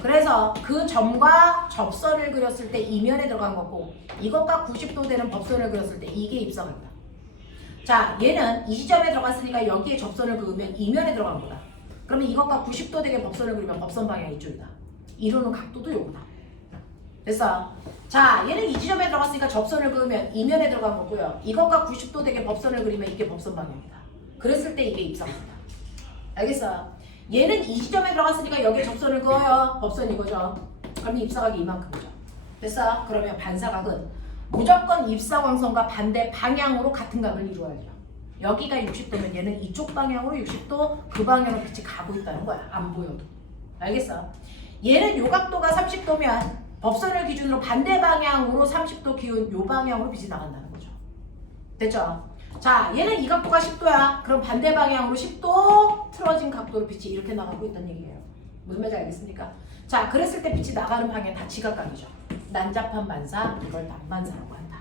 그래서 그 점과 접선을 그렸을 때 이면에 들어간 거고 이것과 90도 되는 법선을 그렸을 때 이게 입사각이다. 자, 얘는 이 지점에 들어갔으니까 여기에 접선을 그으면 이면에 들어간 거다. 그러면 이것과 90도 되게 법선을 그리면 법선 방향이 이쪽이다. 이루는 각도도 요거다. 됐어? 자, 얘는 이 지점에 들어갔으니까 접선을 그으면 이면에 들어간 거고요. 이것과 90도 되게 법선을 그리면 이게 법선 방향이다. 그랬을 때 이게 입사각이다. 알겠어? 얘는 이 지점에 들어갔으니까 여기에 접선을 그어요. 법선 이거죠. 그러면 입사각이 이만큼이죠. 됐어? 그러면 반사각은 무조건 입사광선과 반대 방향으로 같은 각을 이루어야죠. 여기가 60도면 얘는 이쪽 방향으로 60도 그 방향으로 빛이 가고 있다는 거야. 안 보여도. 알겠어? 얘는 요 각도가 30도면 법선을 기준으로 반대 방향으로 30도 기운 요 방향으로 빛이 나간다는 거죠. 됐죠? 자, 얘는 이 각도가 10도야. 그럼 반대 방향으로 10도 틀어진 각도로 빛이 이렇게 나가고 있다는 얘기예요. 무슨 말인지 알겠습니까? 자, 그랬을 때 빛이 나가는 방향 다 지각각이죠. 난잡한 반사, 이걸 난반사라고 한다.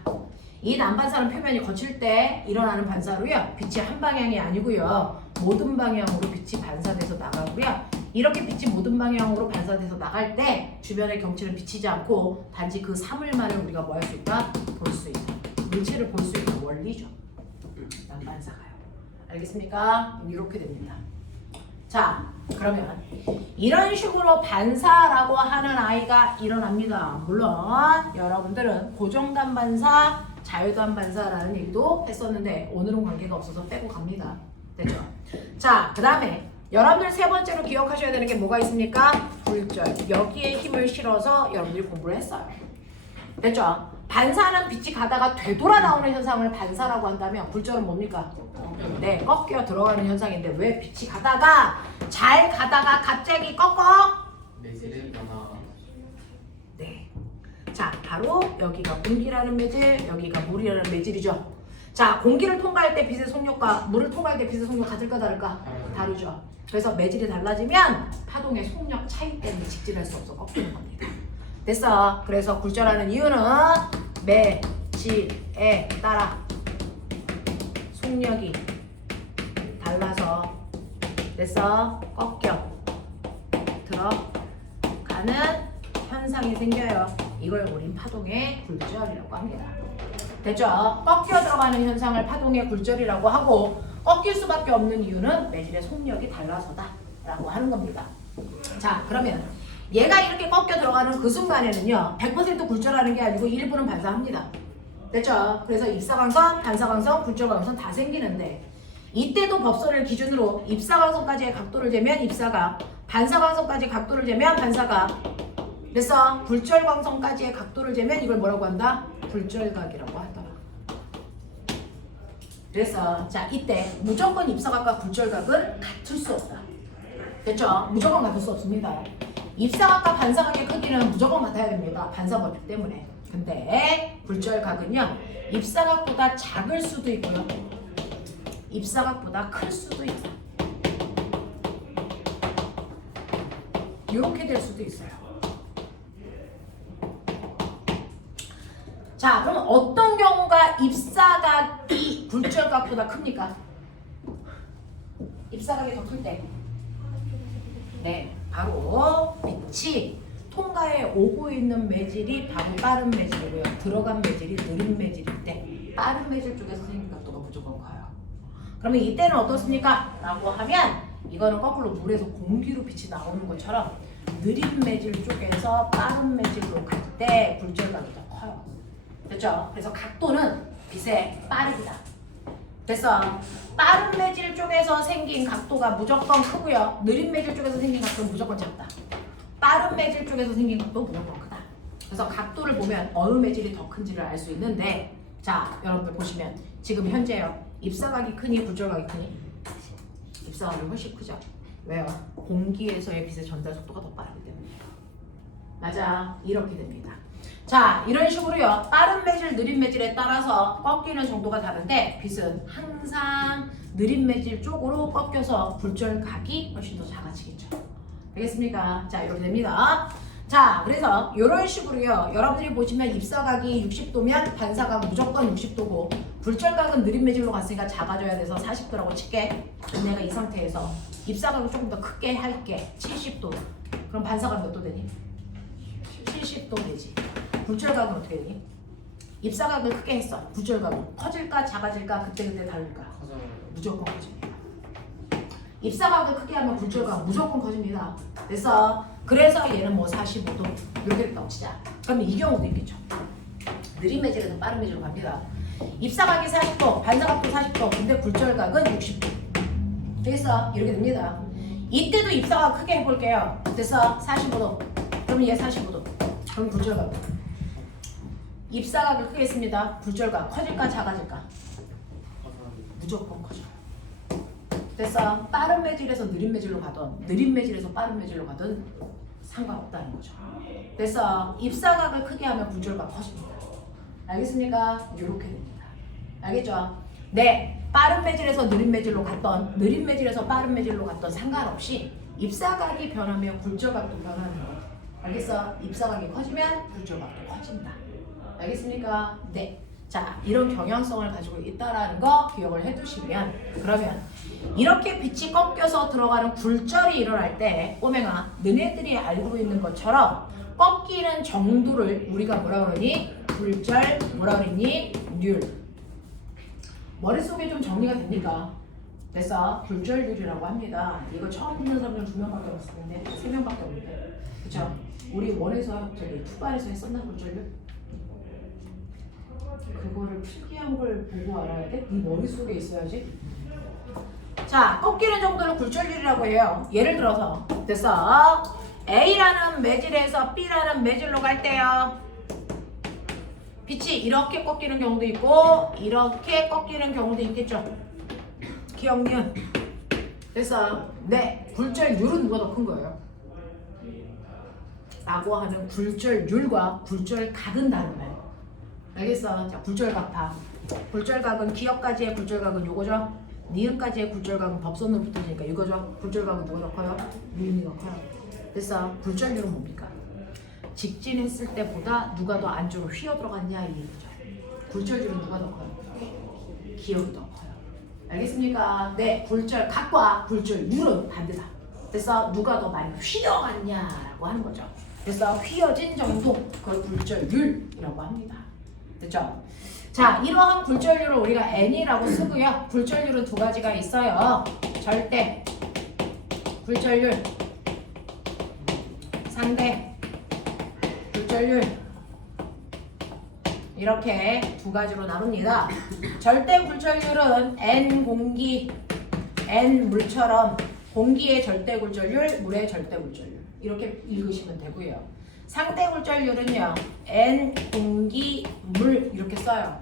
이 난반사는 표면이 거칠 때 일어나는 반사로요. 빛이 한 방향이 아니고요. 모든 방향으로 빛이 반사돼서 나가고요. 이렇게 빛이 모든 방향으로 반사돼서 나갈 때 주변의 경치는 비치지 않고 단지 그 사물만을 우리가 뭐 할 수 있다? 볼 수 있다. 물체를 볼 수 있는 원리죠. 난반사가요. 알겠습니까? 이렇게 됩니다. 자, 그러면 이런 식으로 반사라고 하는 아이가 일어납니다. 물론 여러분들은 고정단 반사, 자유단 반사라는 얘기도 했었는데 오늘은 관계가 없어서 빼고 갑니다. 됐죠? 자, 그 다음에 여러분들 세 번째로 기억하셔야 되는 게 뭐가 있습니까? 굴절. 여기에 힘을 실어서 여러분들이 공부를 했어요. 됐죠? 반사는 빛이 가다가 되돌아 나오는 현상을 반사라고 한다면 굴절은 뭡니까? 네, 꺾여 들어가는 현상인데 왜 빛이 가다가 잘 가다가 갑자기 꺾어? 매질했거나. 네. 자, 바로 여기가 공기라는 매질, 여기가 물이라는 매질이죠. 자, 공기를 통과할 때 빛의 속력과 물을 통과할 때 빛의 속력 같을까 다를까? 다르죠. 그래서 매질이 달라지면 파동의 속력 차이 때문에 직진할 수 없어 꺾이는 겁니다. 됐어. 그래서 굴절하는 이유는 매질에 따라 속력이 달라서 됐어. 꺾여 들어가는 현상이 생겨요. 이걸 우린 파동의 굴절이라고 합니다. 됐죠? 꺾여 들어가는 현상을 파동의 굴절이라고 하고 꺾일 수밖에 없는 이유는 매질의 속력이 달라서다 라고 하는 겁니다. 자, 그러면 얘가 이렇게 꺾여 들어가는 그 순간에는요 100% 굴절하는 게 아니고 일부는 반사합니다. 됐죠? 그래서 입사광선, 반사광선, 굴절광선 다 생기는데 이때도 법선을 기준으로 입사광선까지의 각도를 재면 입사각, 반사광선까지 각도를 재면 반사각, 그래서 굴절광선까지의 각도를 재면 이걸 뭐라고 한다? 굴절각이라고 하더라. 그래서 자 이때 무조건 입사각과 굴절각은 같을 수 없다. 됐죠? 무조건 같을 수 없습니다. 입사각과 반사각의 크기는 무조건 같아야 됩니다. 반사법칙 때문에. 근데 굴절각은요 입사각보다 작을 수도 있고요 입사각보다 클 수도 있다. 이렇게 될 수도 있어요. 자, 그럼 어떤 경우가 입사각이 굴절각보다 큽니까? 입사각이 더 클 때. 네, 바로 빛이 통과에 오고 있는 매질이 바로 빠른 매질이고요. 들어간 매질이 느린 매질일 때 빠른 매질 쪽에서 생긴 각도가 무조건 커요. 그러면 이때는 어떻습니까? 라고 하면 이거는 거꾸로 물에서 공기로 빛이 나오는 것처럼 느린 매질 쪽에서 빠른 매질로 갈 때 굴절각이 더 커요. 됐죠? 그래서 각도는 빛의 빠르기다. 됐어. 빠른 매질 쪽에서 생긴 각도가 무조건 크고요. 느린 매질 쪽에서 생긴 각도는 무조건 작다. 빠른 매질 쪽에서 생긴 각도 무조건 크다. 그래서 각도를 보면 어느 매질이 더 큰지를 알 수 있는데 자, 여러분들 보시면 지금 현재요. 입사각이 크니 굴절각이 크니? 입사각이 훨씬 크죠. 왜요? 공기에서의 빛의 전달 속도가 더 빠르기 때문이에요. 맞아. 이렇게 됩니다. 자, 이런 식으로요. 빠른 매질, 느린 매질에 따라서 꺾이는 정도가 다른데 빛은 항상 느린 매질 쪽으로 꺾여서 굴절각이 훨씬 더 작아지겠죠. 되겠습니까? 자, 이렇게 됩니다. 자, 그래서 이런 식으로요. 여러분들이 보시면 입사각이 60도면 반사각 무조건 60도고 굴절각은 느린 매질로 갔으니까 작아져야 돼서 40도라고 칠게. 내가 이 상태에서 입사각을 조금 더 크게 할게. 70도. 그럼 반사각 몇 도 되니? 70도 되지. 굴절각은 어떻게 되니? 입사각을 크게 했어. 굴절각은 커질까 작아질까 그때그때 다를까? 커져요. 무조건 커집니다. 입사각을 크게 하면 굴절각 무조건 커집니다. 그래서 얘는 뭐 45도 이렇게 덮치자. 그러면 이 경우도 있겠죠. 느린 매질에서 빠른 매질로 갑니다. 입사각이 40도, 반사각도 40도, 근데 굴절각은 60도. 됐어? 이렇게 됩니다. 이때도 입사각 크게 해볼게요. 됐어? 45도. 그럼 얘 45도. 그럼 굴절각. 입사각을 크게 했습니다. 굴절각 커질까 작아질까? 무조건 커져요. 됐어? 빠른 매질에서 느린 매질로 가든 느린 매질에서 빠른 매질로 가든 상관없다는 거죠. 됐어? 입사각을 크게 하면 굴절각 커집니다. 알겠습니까? 이렇게 됩니다. 알겠죠? 네, 빠른 매질에서 느린 매질로 갔던 느린 매질에서 빠른 매질로 갔던 상관없이 입사각이 변하면 굴절각도 변하는 거예요. 알겠어? 입사각이 커지면 굴절각도 커진다. 알겠습니까? 네. 자, 이런 경향성을 가지고 있다라는 거 기억을 해두시면 그러면 이렇게 빛이 꺾여서 들어가는 굴절이 일어날 때 꼬맹아 너네들이 알고 있는 것처럼 꺾이는 정도를 우리가 뭐라 그러니? 굴절 뭐라 그러니? 률. 머릿속에 좀 정리가 됩니까? 됐어? 굴절률이라고 합니다. 이거 처음 듣는 사람들 2명밖에 없을 텐데 3명밖에 없는데 그쵸? 우리 원에서 저기 투발에서 했었나 굴절률? 그거를 필기한 걸 보고 알아야 돼? 네 머릿속에 있어야지. 자, 꺾이는 정도를 굴절률이라고 해요. 예를 들어서 됐어? A라는 매질에서 B라는 매질로 갈 때요. 빛이 이렇게 꺾이는 경우도 있고 이렇게 꺾이는 경우도 있겠죠. 기억니은 됐어? 네, 굴절률은 누가 더 큰 거예요? 라고 하는 굴절률과 굴절각은 다른 거예요. 알겠어? 자, 굴절각. 굴절각은 기역까지의 굴절각은 요거죠? 니은까지의 굴절각은 법선으로 붙으니까 이거죠? 굴절각은 누가 더 커요? 니은이 더 커요. 됐어? 굴절률은 뭡니까? 직진했을 때보다 누가 더 안쪽으로 휘어 들어갔냐 이 얘기죠. 굴절률은 누가 더 커요? 기역이 더 커요. 알겠습니까? 네, 굴절각과 굴절률은 반대다. 됐어? 누가 더 많이 휘어갔냐라고 하는 거죠. 그래서 휘어진 정도, 그걸 굴절률이라고 합니다. 됐죠? 자, 이러한 굴절률을 우리가 N이라고 쓰고요. 굴절률은 두 가지가 있어요. 절대 굴절률, 상대 굴절률, 이렇게 두 가지로 나눕니다. 절대 굴절률은 N 공기, N 물처럼 공기의 절대 굴절률, 물의 절대 굴절률, 이렇게 읽으시면 되고요. 상대 굴절률은요, N 공기, 물 이렇게 써요.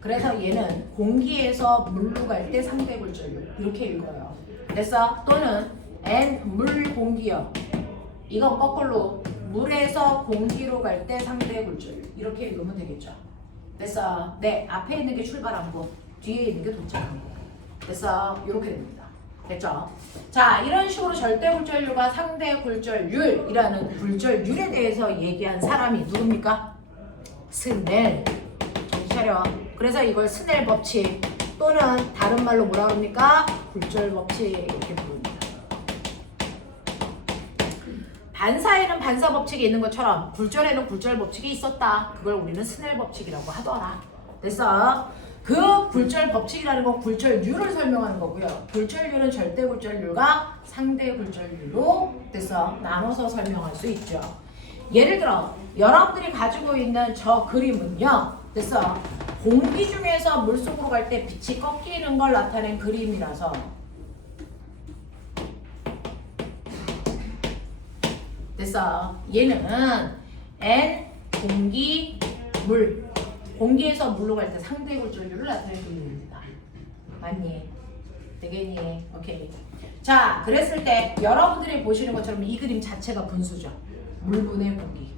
그래서 얘는 공기에서 물로 갈 때 상대 굴절률 이렇게 읽어요. 됐어? 또는 N 물 공기요. 이건 거꾸로 물에서 공기로 갈 때 상대 굴절률 이렇게 읽으면 되겠죠. 됐어? 네, 앞에 있는 게 출발한 거, 뒤에 있는 게 도착한 거. 됐어? 이렇게 됩니다. 됐죠? 자, 이런 식으로 절대 굴절률과 상대 굴절률이라는 굴절률에 대해서 얘기한 사람이 누굽니까? 스넬. 정신 차려. 그래서 이걸 스넬 법칙 또는 다른 말로 뭐라 합니까? 굴절 법칙 이렇게 부릅니다. 반사에는 반사 법칙이 있는 것처럼 굴절에는 굴절 법칙이 있었다. 그걸 우리는 스넬 법칙이라고 하더라. 됐어? 그 굴절 법칙이라는 건 굴절률을 설명하는 거고요. 굴절률은 절대 굴절률과 상대 굴절률로 됐어? 나눠서 설명할 수 있죠. 예를 들어 여러분들이 가지고 있는 저 그림은요. 됐어? 공기 중에서 물속으로 갈 때 빛이 꺾이는 걸 나타낸 그림이라서 됐어? 얘는 N 공기 물, 공기에서 물로 갈 때 상대 굴절률을 나타낸 그림입니다. 맞니? 되겠니? 오케이. 자, 그랬을 때 여러분들이 보시는 것처럼 이 그림 자체가 분수죠. 물분의 공기.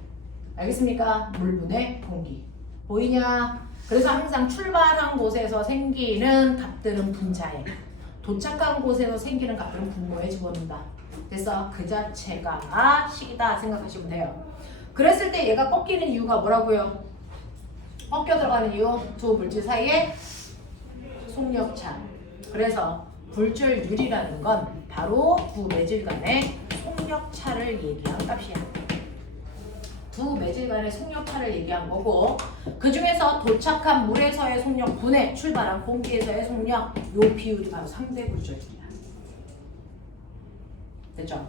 알겠습니까? 물분의 공기. 보이냐? 그래서 항상 출발한 곳에서 생기는 값들은 분자에, 도착한 곳에서 생기는 값들은 분모에 집어넣는다. 그래서 그 자체가 식이다 생각하시면 돼요. 그랬을 때 얘가 꺾이는 이유가 뭐라고요? 꺾여 들어가는 이유, 두 물질 사이에 속력차. 그래서 굴절률이라는 건 바로 두 매질 간의 속력차를 얘기한 값이야. 두 매질 간의 속력차를 얘기한 거고, 그 중에서 도착한 물에서의 속력 분해, 출발한 공기에서의 속력, 요 비율이 바로 상대 굴절률이야. 됐죠?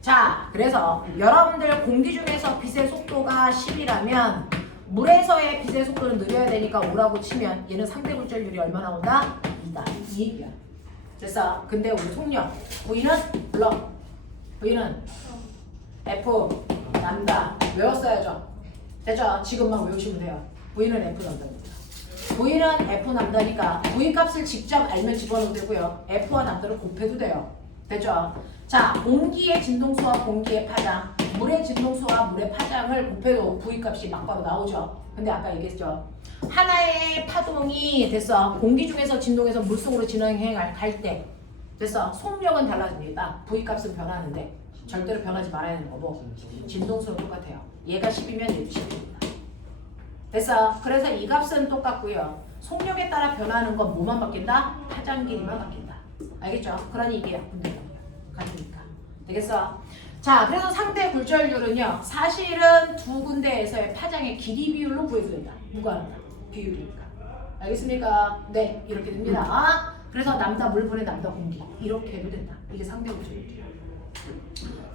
자, 그래서 여러분들 공기 중에서 빛의 속도가 10이라면 물에서의 빛의 속도는 느려야 되니까 5라고 치면 얘는 상대 굴절률이 얼마 나온다? 2다. 이 얘기야. 됐어? 근데 우리 속력 V는 블럭, V는 F 남다. 외웠어야죠. 됐죠? 지금만 외우시면 돼요. V는 F 남다입니다. V는 F 남다니까 V 값을 직접 알면 집어넣어도 되고요. F와 남다를 곱해도 돼요. 됐죠? 자, 공기의 진동수와 공기의 파장, 물의 진동수와 물의 파장을 곱해도 V 값이 막바로 나오죠. 근데 아까 얘기했죠. 하나의 파동이 됐어. 공기 중에서 진동해서 물속으로 진행해 갈 때 됐어. 속력은 달라집니다. V 값은 변하는데 절대로 변하지 말아야 하는 거고 진동수는 똑같아요. 얘가 10이면 얘도 10입니다. 됐어. 그래서 이 값은 똑같고요. 속력에 따라 변하는 건 뭐만 바뀐다? 파장 길이만 바뀐다. 알겠죠? 그러니 이게 약분된다고요. 같으니까. 되겠어? 자, 그래서 상대 굴절률은요. 사실은 두 군데에서의 파장의 길이 비율로 구해도 된다. 무관하다. 비율이니까. 알겠습니까? 네, 이렇게 됩니다. 그래서 남다 물분의 남다 공기 이렇게 해도 된다. 이게 상대 굴절률이에요.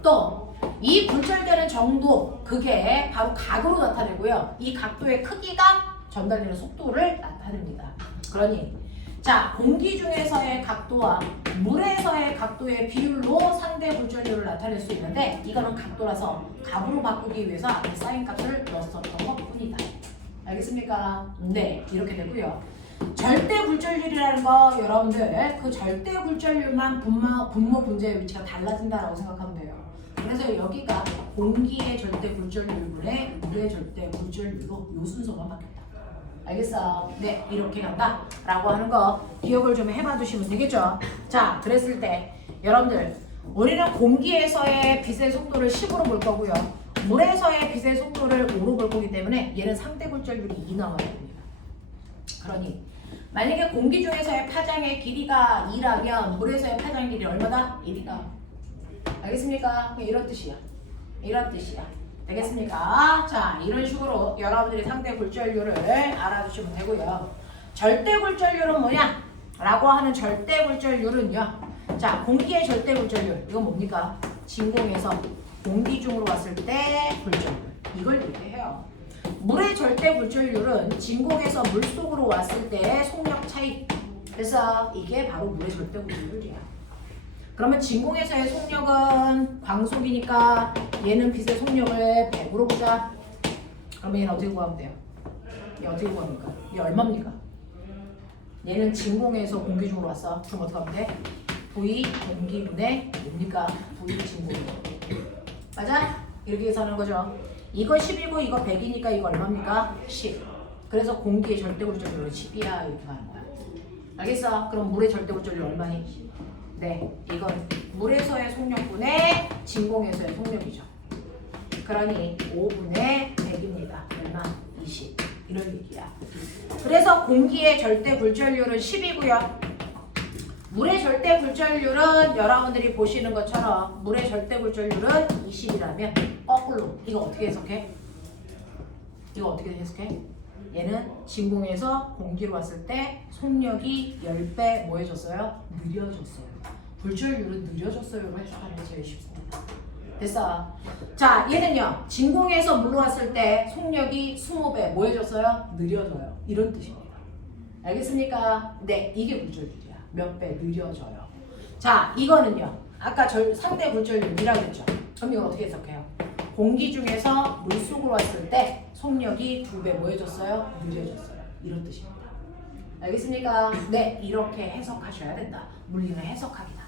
또 이 굴절되는 정도 그게 바로 각으로 나타내고요. 이 각도의 크기가 전달되는 속도를 나타냅니다. 그러니 자, 공기 중에서의 각도와 물에서의 각도의 비율로 상대 굴절률을 나타낼 수 있는데 이거는 각도라서 값으로 바꾸기 위해서 앞에 사인 값을 넣었었던 것뿐이다. 알겠습니까? 네, 이렇게 되고요. 절대 굴절률이라는 거 여러분들 그 절대 굴절률만 분모 분자의 위치가 달라진다라고 생각하면 돼요. 그래서 여기가 공기의 절대 굴절률분의 물의 절대 굴절률로 요 순서만 바뀌었다. 알겠어? 네, 이렇게 간다 라고 하는 거 기억을 좀 해봐 두시면 되겠죠? 자, 그랬을 때 여러분들 우리는 공기에서의 빛의 속도를 10으로 볼 거고요. 물에서의 빛의 속도를 5로 볼 거기 때문에 얘는 상대 굴절률이 2 나와야 됩니다. 그러니 만약에 공기 중에서의 파장의 길이가 2라면 물에서의 파장 길이 얼마다? 1이다. 알겠습니까? 이런 뜻이야. 이런 뜻이야. 되겠습니까? 자, 이런 식으로 여러분들이 상대 굴절률을 알아두시면 되고요. 절대 굴절률은 뭐냐? 라고 하는 절대 굴절률은요. 자, 공기의 절대 굴절률. 이건 뭡니까? 진공에서 공기 중으로 왔을 때 굴절률. 이걸 얘기해요. 물의 절대 굴절률은 진공에서 물속으로 왔을 때 속력 차이. 그래서 이게 바로 물의 절대 굴절률이야. 그러면 진공에서의 속력은 광속이니까 얘는 빛의 속력을 100으로 보자. 그러면 얘는 어떻게 구하면 돼요? 얘 어떻게 구합니까? 얘 얼마입니까? 얘는 진공에서 공기 중으로 왔어. 그럼 어떻게 하면 돼? V 공기분의 뭡니까? V 진공. 맞아? 이렇게 계산하는 거죠. 이거 10이고 이거 100이니까 이거 얼마입니까? 10. 그래서 공기의 절대굴절률은 10이야. 이렇게 하는 거야. 알겠어? 그럼 물의 절대굴절률 얼마니? 네, 이건 물에서의 속력분의 진공에서의 속력이죠. 그러니 5분의 100입니다. 얼마? 20. 이런 얘기야. 그래서 공기의 절대 굴절률은 10이고요. 물의 절대 굴절률은 여러분들이 보시는 것처럼 물의 절대 굴절률은 20이라면 거꾸로 이거 어떻게 해석해? 이거 어떻게 해석해? 얘는 진공에서 공기로 왔을 때 속력이 10배 뭐 해줬어요? 느려졌어요. 굴절률은 느려졌어요로 해석하는 게 제일 쉽습니다. 됐어? 자, 얘는요. 진공에서 물로 왔을 때 속력이 20배 뭐 해줬어요? 느려져요. 이런 뜻입니다. 알겠습니까? 네, 이게 굴절률이야. 몇 배 느려져요. 자, 이거는요. 아까 상대 굴절률이라고 했죠. 그럼 이걸 어떻게 해석해요? 공기 중에서 물속으로 왔을 때 속력이 2배 뭐 해줬어요? 느려졌어요. 이런 뜻입니다. 알겠습니까? 네, 이렇게 해석하셔야 된다. 물리는 해석하기다.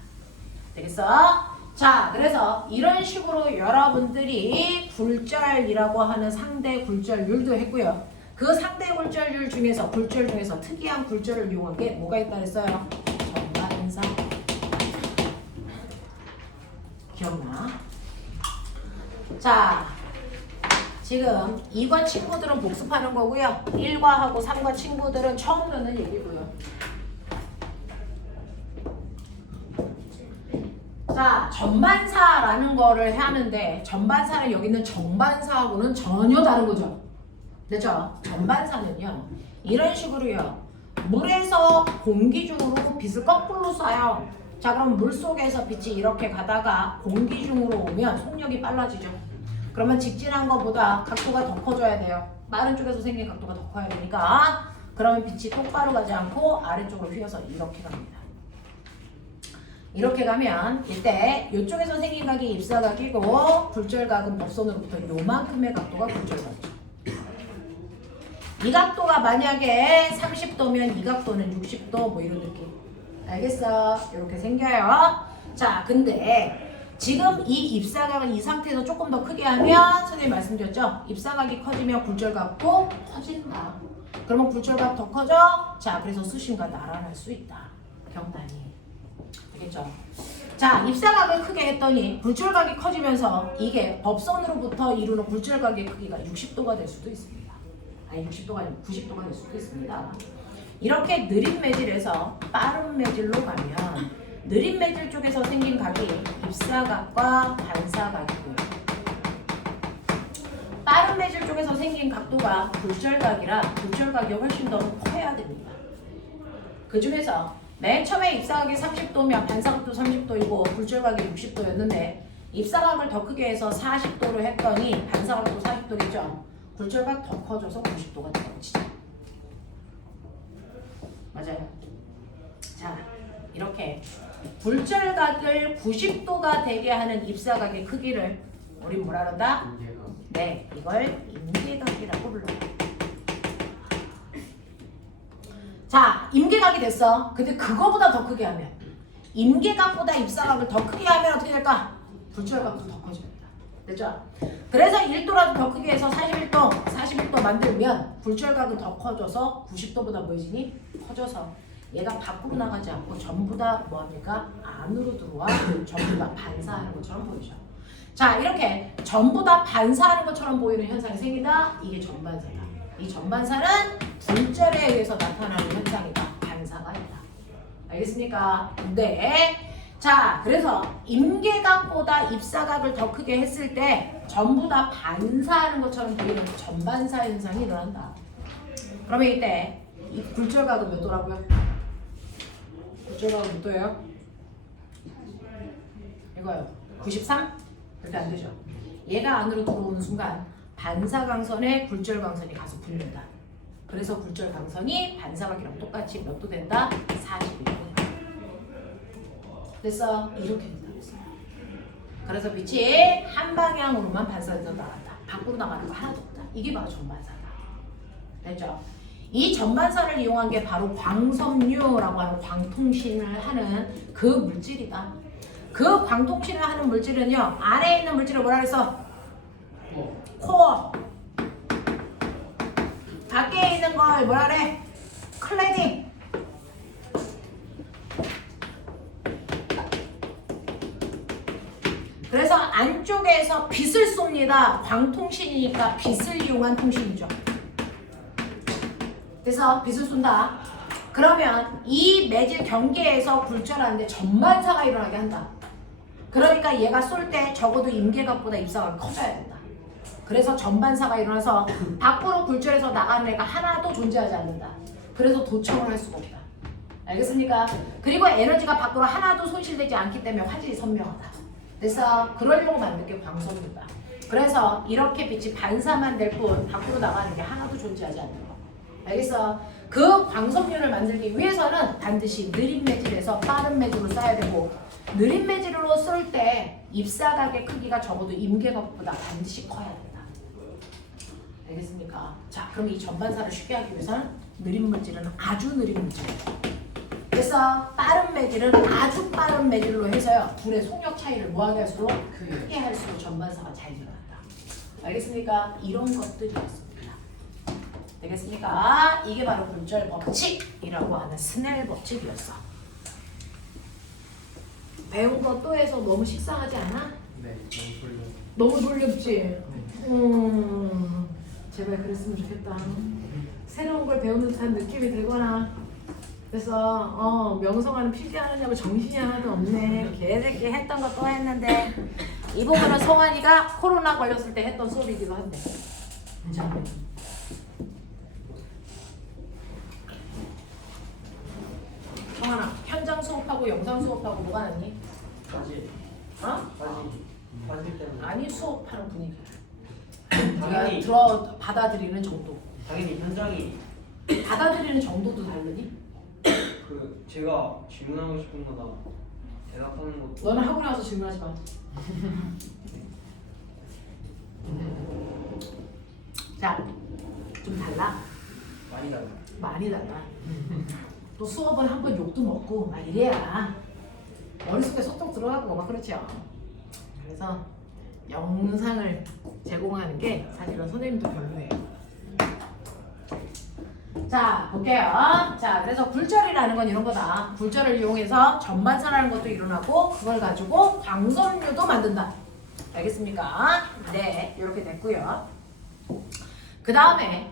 되겠어? 자, 그래서 이런 식으로 여러분들이 굴절이라고 하는 상대 굴절률도 했고요. 그 상대 굴절률 중에서 굴절 중에서 특이한 굴절을 이용한 게 뭐가 있다 그랬어요? 전반사. 기억나? 자, 지금 2과 친구들은 복습하는 거고요. 1과하고 3과 친구들은 처음 듣는 얘기고요. 자, 전반사라는 거를 하는데 전반사는 여기 있는 정반사하고는 전혀 다른 거죠. 됐죠? 전반사는요. 이런 식으로요. 물에서 공기 중으로 빛을 거꾸로 쏴요. 자, 그럼 물속에서 빛이 이렇게 가다가 공기 중으로 오면 속력이 빨라지죠. 그러면 직진한 것보다 각도가 더 커져야 돼요. 다른 쪽에서 생긴 각도가 더 커야 되니까. 그러면 빛이 똑바로 가지 않고 아래쪽으로 휘어서 이렇게 갑니다. 이렇게 가면 이때 이쪽에서 생긴 각이 입사각이고 굴절각은 법선으로부터 요만큼의 각도가 굴절각이죠. 이 각도가 만약에 30도면 이 각도는 60도 뭐 이런 느낌. 알겠어? 이렇게 생겨요. 자, 근데 지금 이 입사각을 이 상태에서 조금 더 크게 하면 선생님 말씀드렸죠? 입사각이 커지면 굴절각도 커진다. 그러면 굴절각 더 커져? 자, 그래서 수심과 날아날 수 있다. 경단이. 알겠죠? 자, 입사각을 크게 했더니 굴절각이 커지면서 이게 법선으로부터 이루는 굴절각의 크기가 60도가 될 수도 있습니다. 아니 60도가 아니고 90도가 될 수도 있습니다. 이렇게 느린 매질에서 빠른 매질로 가면 느린 매질 쪽에서 생긴 각이 입사각과 반사각이고요. 빠른 매질 쪽에서 생긴 각도가 굴절각이라 굴절각이 훨씬 더 커야 됩니다. 그 중에서 맨 처음에 입사각이 30도면 반사각도 30도이고 굴절각이 60도였는데 입사각을 더 크게 해서 40도로 했더니 반사각도 40도겠죠. 굴절각 더 커져서 90도가 되어지죠. 맞아요. 자, 이렇게 굴절각을 90도가 되게 하는 입사각의 크기를 우리 뭐라 그런다? 네, 이걸 임계각이라고 불러요. 자, 임계각이 됐어. 근데 그거보다 더 크게 하면 임계각보다 입사각을 더 크게 하면 어떻게 될까? 굴절각도 더 커집니다. 됐죠? 그래서 1도라도 더 크게 해서 41도 만들면 굴절각은 더 커져서 90도보다 뭐해지니? 커져서 얘가 밖으로 나가지 않고 전부 다 뭐합니까? 안으로 들어와 전부 다 반사하는 것처럼 보이죠. 자, 이렇게 전부 다 반사하는 것처럼 보이는 현상이 생긴다. 이게 전반사다. 이 전반사는 굴절에 의해서 나타나는 현상이다. 반사가 아니다. 알겠습니까? 네. 자, 그래서 임계각보다 입사각을 더 크게 했을 때 전부 다 반사하는 것처럼 보이는 전반사 현상이 일어난다. 그러면 이때 이 굴절각은 몇 도라고요? 굴절각은 몇 도예요? 이거요. 93? 그렇게 안 되죠. 얘가 안으로 들어오는 순간 반사광선에 굴절광선이 가서 붙는다. 그래서 굴절광선이 반사각이랑 똑같이 몇 도 된다? 41도. 됐어? 이렇게 된다. 그래서 빛이 한 방향으로만 반사해서 나간다. 밖으로 나가는 거 하나도 없다. 이게 바로 전반사다. 됐죠? 이 전반사를 이용한 게 바로 광섬유라고 하는 광통신을 하는 그 물질이다. 그 광통신을 하는 물질은요, 안에 있는 물질을 뭐라 그랬어? 코어. 밖에 있는 걸 뭐라 그래? 클래딩. 그래서 안쪽에서 빛을 쏩니다. 광통신이니까 빛을 이용한 통신이죠. 그래서 빛을 쏜다. 그러면 이 매질 경계에서 굴절하는데 전반사가 일어나게 한다. 그러니까 얘가 쏠 때 적어도 임계각보다 입사각이 커져야 된다. 그래서 전반사가 일어나서 밖으로 굴절해서 나가는 애가 하나도 존재하지 않는다. 그래서 도청을 할 수가 없다. 알겠습니까? 그리고 에너지가 밖으로 하나도 손실되지 않기 때문에 화질이 선명하다. 그래서 그러려고 만든 게 광섬유다. 그래서 이렇게 빛이 반사만 될 뿐 밖으로 나가는 게 하나도 존재하지 않는 거. 알겠어? 그 광섬유를 만들기 위해서는 반드시 느린 매질에서 빠른 매질로 쏴야 되고, 느린 매질로 쏠 때 입사각의 크기가 적어도 임계각보다 반드시 커야 된다. 알겠습니까? 자, 그럼 이 전반사를 쉽게 하기 위해서는 느린 물질은 아주 느린 물질이에요. 그래서 빠른 매질은 아주 빠른 매질로 해서요, 둘의 속력 차이를 뭐하게 할수록 크게 할수록 전반사가 잘 일어난다. 알겠습니까? 이런 것들이었습니다. 되겠습니까? 이게 바로 굴절 법칙이라고 하는 스넬 법칙이었어. 배운 거 또 해서 너무 식상하지 않아? 네, 너무 졸렵지? 네. 제발 그랬으면 좋겠다. 새로운 걸 배우는 듯한 느낌이 들거나, 그래서 명성하는 필기하느냐고 정신이 하나도 없네. 개새끼 했던 거 또 했는데, 이 부분은 성환이가 코로나 걸렸을 때 했던 수업이기도 한데. 자, 성환아, 현장 수업하고 영상 수업하고 뭐가 낫니? 과질. 어? 과질 때문에. 아니, 수업하는 분위기. 당연히. 받아들이는 정도. 당연히 현장이 받아들이는 정도도 다르니? 그 제가 질문하고 싶은 거다 대답하는 것도. 너는 학원에 와서 질문하지 마. 자, 좀 달라. 많이 달라. 많이 달라. 또 수업은 한 번 욕도 먹고 막 이래야 머릿속에 소통 들어가고 막 그렇죠. 그래서 영상을 제공하는 게 사실은 선생님도 별로예요. 자, 볼게요. 자, 그래서 굴절이라는 건 이런 거다. 굴절을 이용해서 전반사라는 것도 일어나고, 그걸 가지고 광섬유도 만든다. 알겠습니까? 네, 이렇게 됐고요. 그 다음에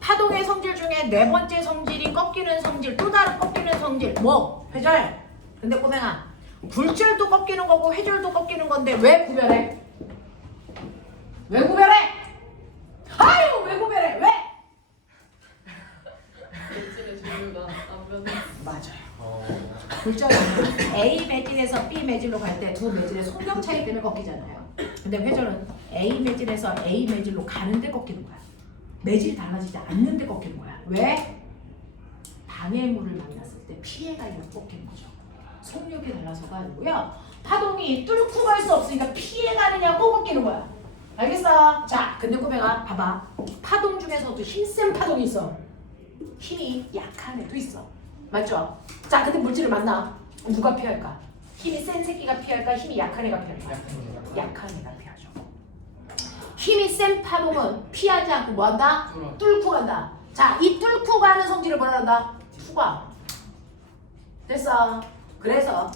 파동의 성질 중에 네 번째 성질이 꺾이는 성질, 또 다른 꺾이는 성질, 뭐? 회절. 근데 꼬맹아, 굴절도 꺾이는 거고 회절도 꺾이는 건데 왜 구별해? 왜 구별해? 아유, 왜 구별해? 왜? 매질의 종류가 안 변해. 맞아요. 굴절은 A 매질에서 B 매질로 갈 때 두 매질의 속력 차이 때문에 꺾이잖아요. 근데 회절은 A 매질에서 A 매질로 가는데 꺾이는 거야. 매질이 달라지지 않는데 꺾이는 거야. 왜? 방해물을 만났을 때 피해가려고 꺾이는 거죠. 속력이 달라서가 아니고요. 파동이 뚫고 갈 수 없으니까 피해가느냐고 꺾이는 거야. 알겠어? 자, 근데 꼬맹아 봐봐. 파동 중에서도 힘센 파동이 있어. 힘이 약한 애도 있어. 맞죠? 자, 근데 물질을 만나. 누가 피할까? 힘이 센 새끼가 피할까? 힘이 약한 애가 피할까? 약한 애가 피하죠. 힘이 센 파동은 피하지 않고 뭐한다? 뚫고 간다. 자, 이 뚫고 가는 성질을 뭐라 한다? 투과. 됐어. 그래서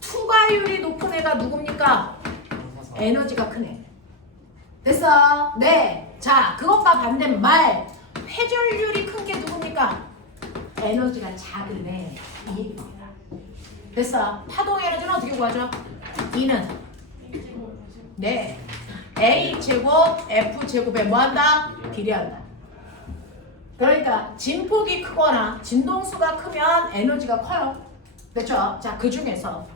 투과율이 높은 애가 누굽니까? 에너지가 큰 애. 됐어. 네. 자, 그것과 반대말 회전율이 큰 게 누굽니까? 에너지가 작은 애. 이 얘기입니다. 됐어. 파동 에너지는 어떻게 구하죠? E는 네 A제곱 F제곱에 뭐한다? 비례한다. 그러니까 진폭이 크거나 진동수가 크면 에너지가 커요. 그렇죠? 자, 그 중에서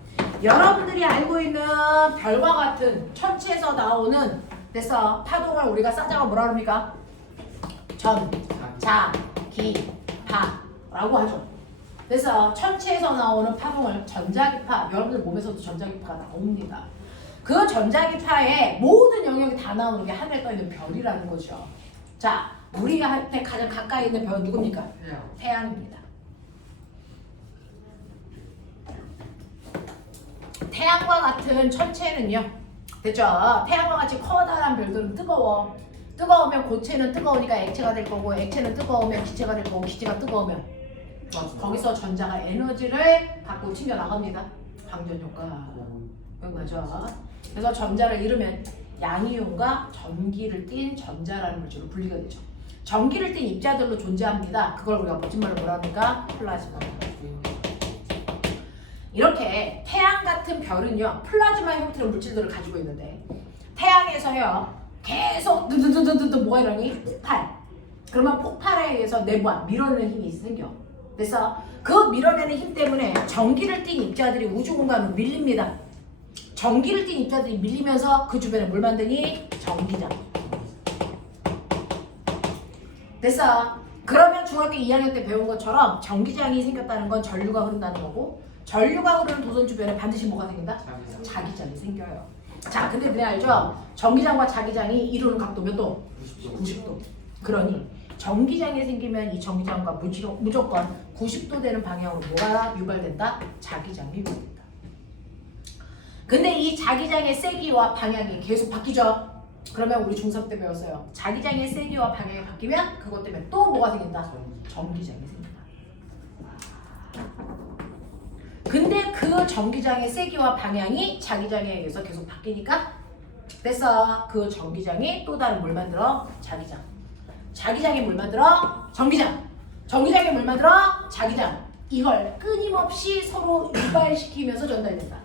여러분들이 알고 있는 별과 같은 천체에서 나오는 됐어 파동을 우리가 싸자가 뭐라 그럽니까? 전, 자, 기, 파라고 하죠. 그래서 천체에서 나오는 파동을 전자기파, 여러분들 몸에서도 전자기파가 나옵니다. 그 전자기파의 모든 영역이 다 나오는 게 하늘에 떠있는 별이라는 거죠. 자, 우리한테 가장 가까이 있는 별은 누굽니까? 태양입니다. 태양과 같은 천체는요, 됐죠? 태양과 같이 커다란 별들은 뜨거워. 뜨거우면 고체는 뜨거우니까 액체가 될 거고, 액체는 뜨거우면 기체가 될 거고, 기체가 뜨거우면 거기서 전자가 에너지를 갖고 튕겨 나갑니다. 방전 효과. 기억나죠? 그래서 전자를 잃으면 양이온과 전기를 띤 전자라는 물질로 분리가 되죠. 전기를 띤 입자들로 존재합니다. 그걸 우리가 멋진 말로 뭐라 합니까? 플라즈마. 이렇게 태양 같은 별은요, 플라즈마 형태의 물질들을 가지고 있는데, 태양에서요 계속 드드드드드 뭐가 일어나니? 폭발. 그러면 폭발에 의해서 내부와 밀어내는 힘이 생겨. 그래서 그 밀어내는 힘 때문에 전기를 띤 입자들이 우주 공간으로 밀립니다. 전기를 띤 입자들이 밀리면서 그 주변에 뭘 만드니? 전기장. 됐어. 그러면 중학교 2학년 때 배운 것처럼 전기장이 생겼다는 건 전류가 흐른다는 거고, 전류가 흐르는 도선 주변에 반드시 뭐가 생긴다? 자기장이 생겨요. 자, 근데 너네 알죠? 전기장과 자기장이 이루는 각도 몇 도? 90도. 그러니 전기장이 생기면 이 전기장과 무조건 90도 되는 방향으로 뭐가 유발된다? 자기장이 유발된다. 근데 이 자기장의 세기와 방향이 계속 바뀌죠? 그러면 우리 중3 때 배웠어요. 자기장의 세기와 방향이 바뀌면 그것 때문에 또 뭐가 생긴다? 전기장이 생긴다. 근데 그 전기장의 세기와 방향이 자기장에 의해서 계속 바뀌니까 됐어. 그 전기장이 또 다른 뭘 만들어? 자기장. 자기장이 뭘 만들어? 전기장. 전기장이 뭘 만들어? 자기장. 이걸 끊임없이 서로 유발시키면서 전달된다.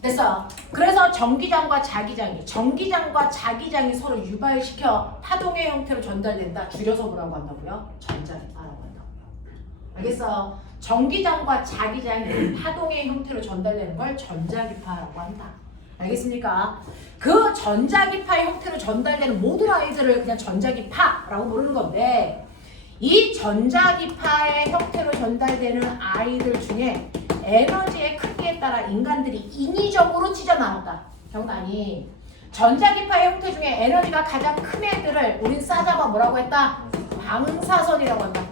됐어. 그래서 전기장과 자기장이 서로 유발시켜 파동의 형태로 전달된다. 줄여서 뭐라고 한다고요? 전자기파라고 한다고요. 알겠어? 전기장과 자기장이 파동의 형태로 전달되는 걸 전자기파라고 한다. 알겠습니까? 그 전자기파의 형태로 전달되는 모든 아이들을 그냥 전자기파라고 부르는 건데, 이 전자기파의 형태로 전달되는 아이들 중에 에너지의 크기에 따라 인간들이 인위적으로 찢어 나눴다. 경단이 전자기파의 형태 중에 에너지가 가장 큰 애들을 우린 싸잡아 뭐라고 했다? 방사선이라고 한다.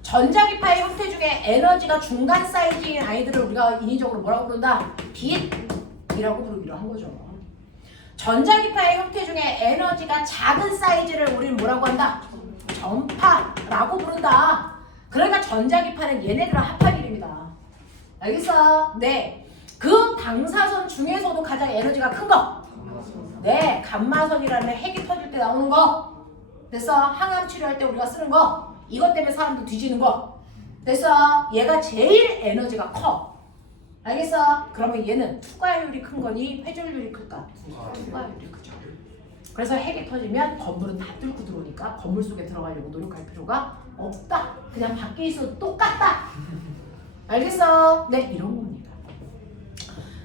전자기파의 형태 중에 에너지가 중간 사이즈인 아이들을 우리가 인위적으로 뭐라고 부른다? 빛이라고 부르기로 한 거죠. 전자기파의 형태 중에 에너지가 작은 사이즈를 우리는 뭐라고 한다? 전파라고 부른다. 그러니까 전자기파는 얘네들과 합한 이름이다. 알겠어? 네. 그 방사선 중에서도 가장 에너지가 큰 거. 네. 감마선이라는 핵이 터질 때 나오는 거. 됐어? 항암 치료할 때 우리가 쓰는 거. 이것 때문에 사람도 뒤지는 거. 됐어? 얘가 제일 에너지가 커. 알겠어? 그러면 얘는 투과율이 큰 거니 회전율이 클까? 투과율이 크죠. 그래서 핵이 터지면 건물은 다 뚫고 들어오니까 건물 속에 들어가려고 노력할 필요가 없다. 그냥 밖에 있어도 똑같다. 알겠어? 네, 이런 겁니다.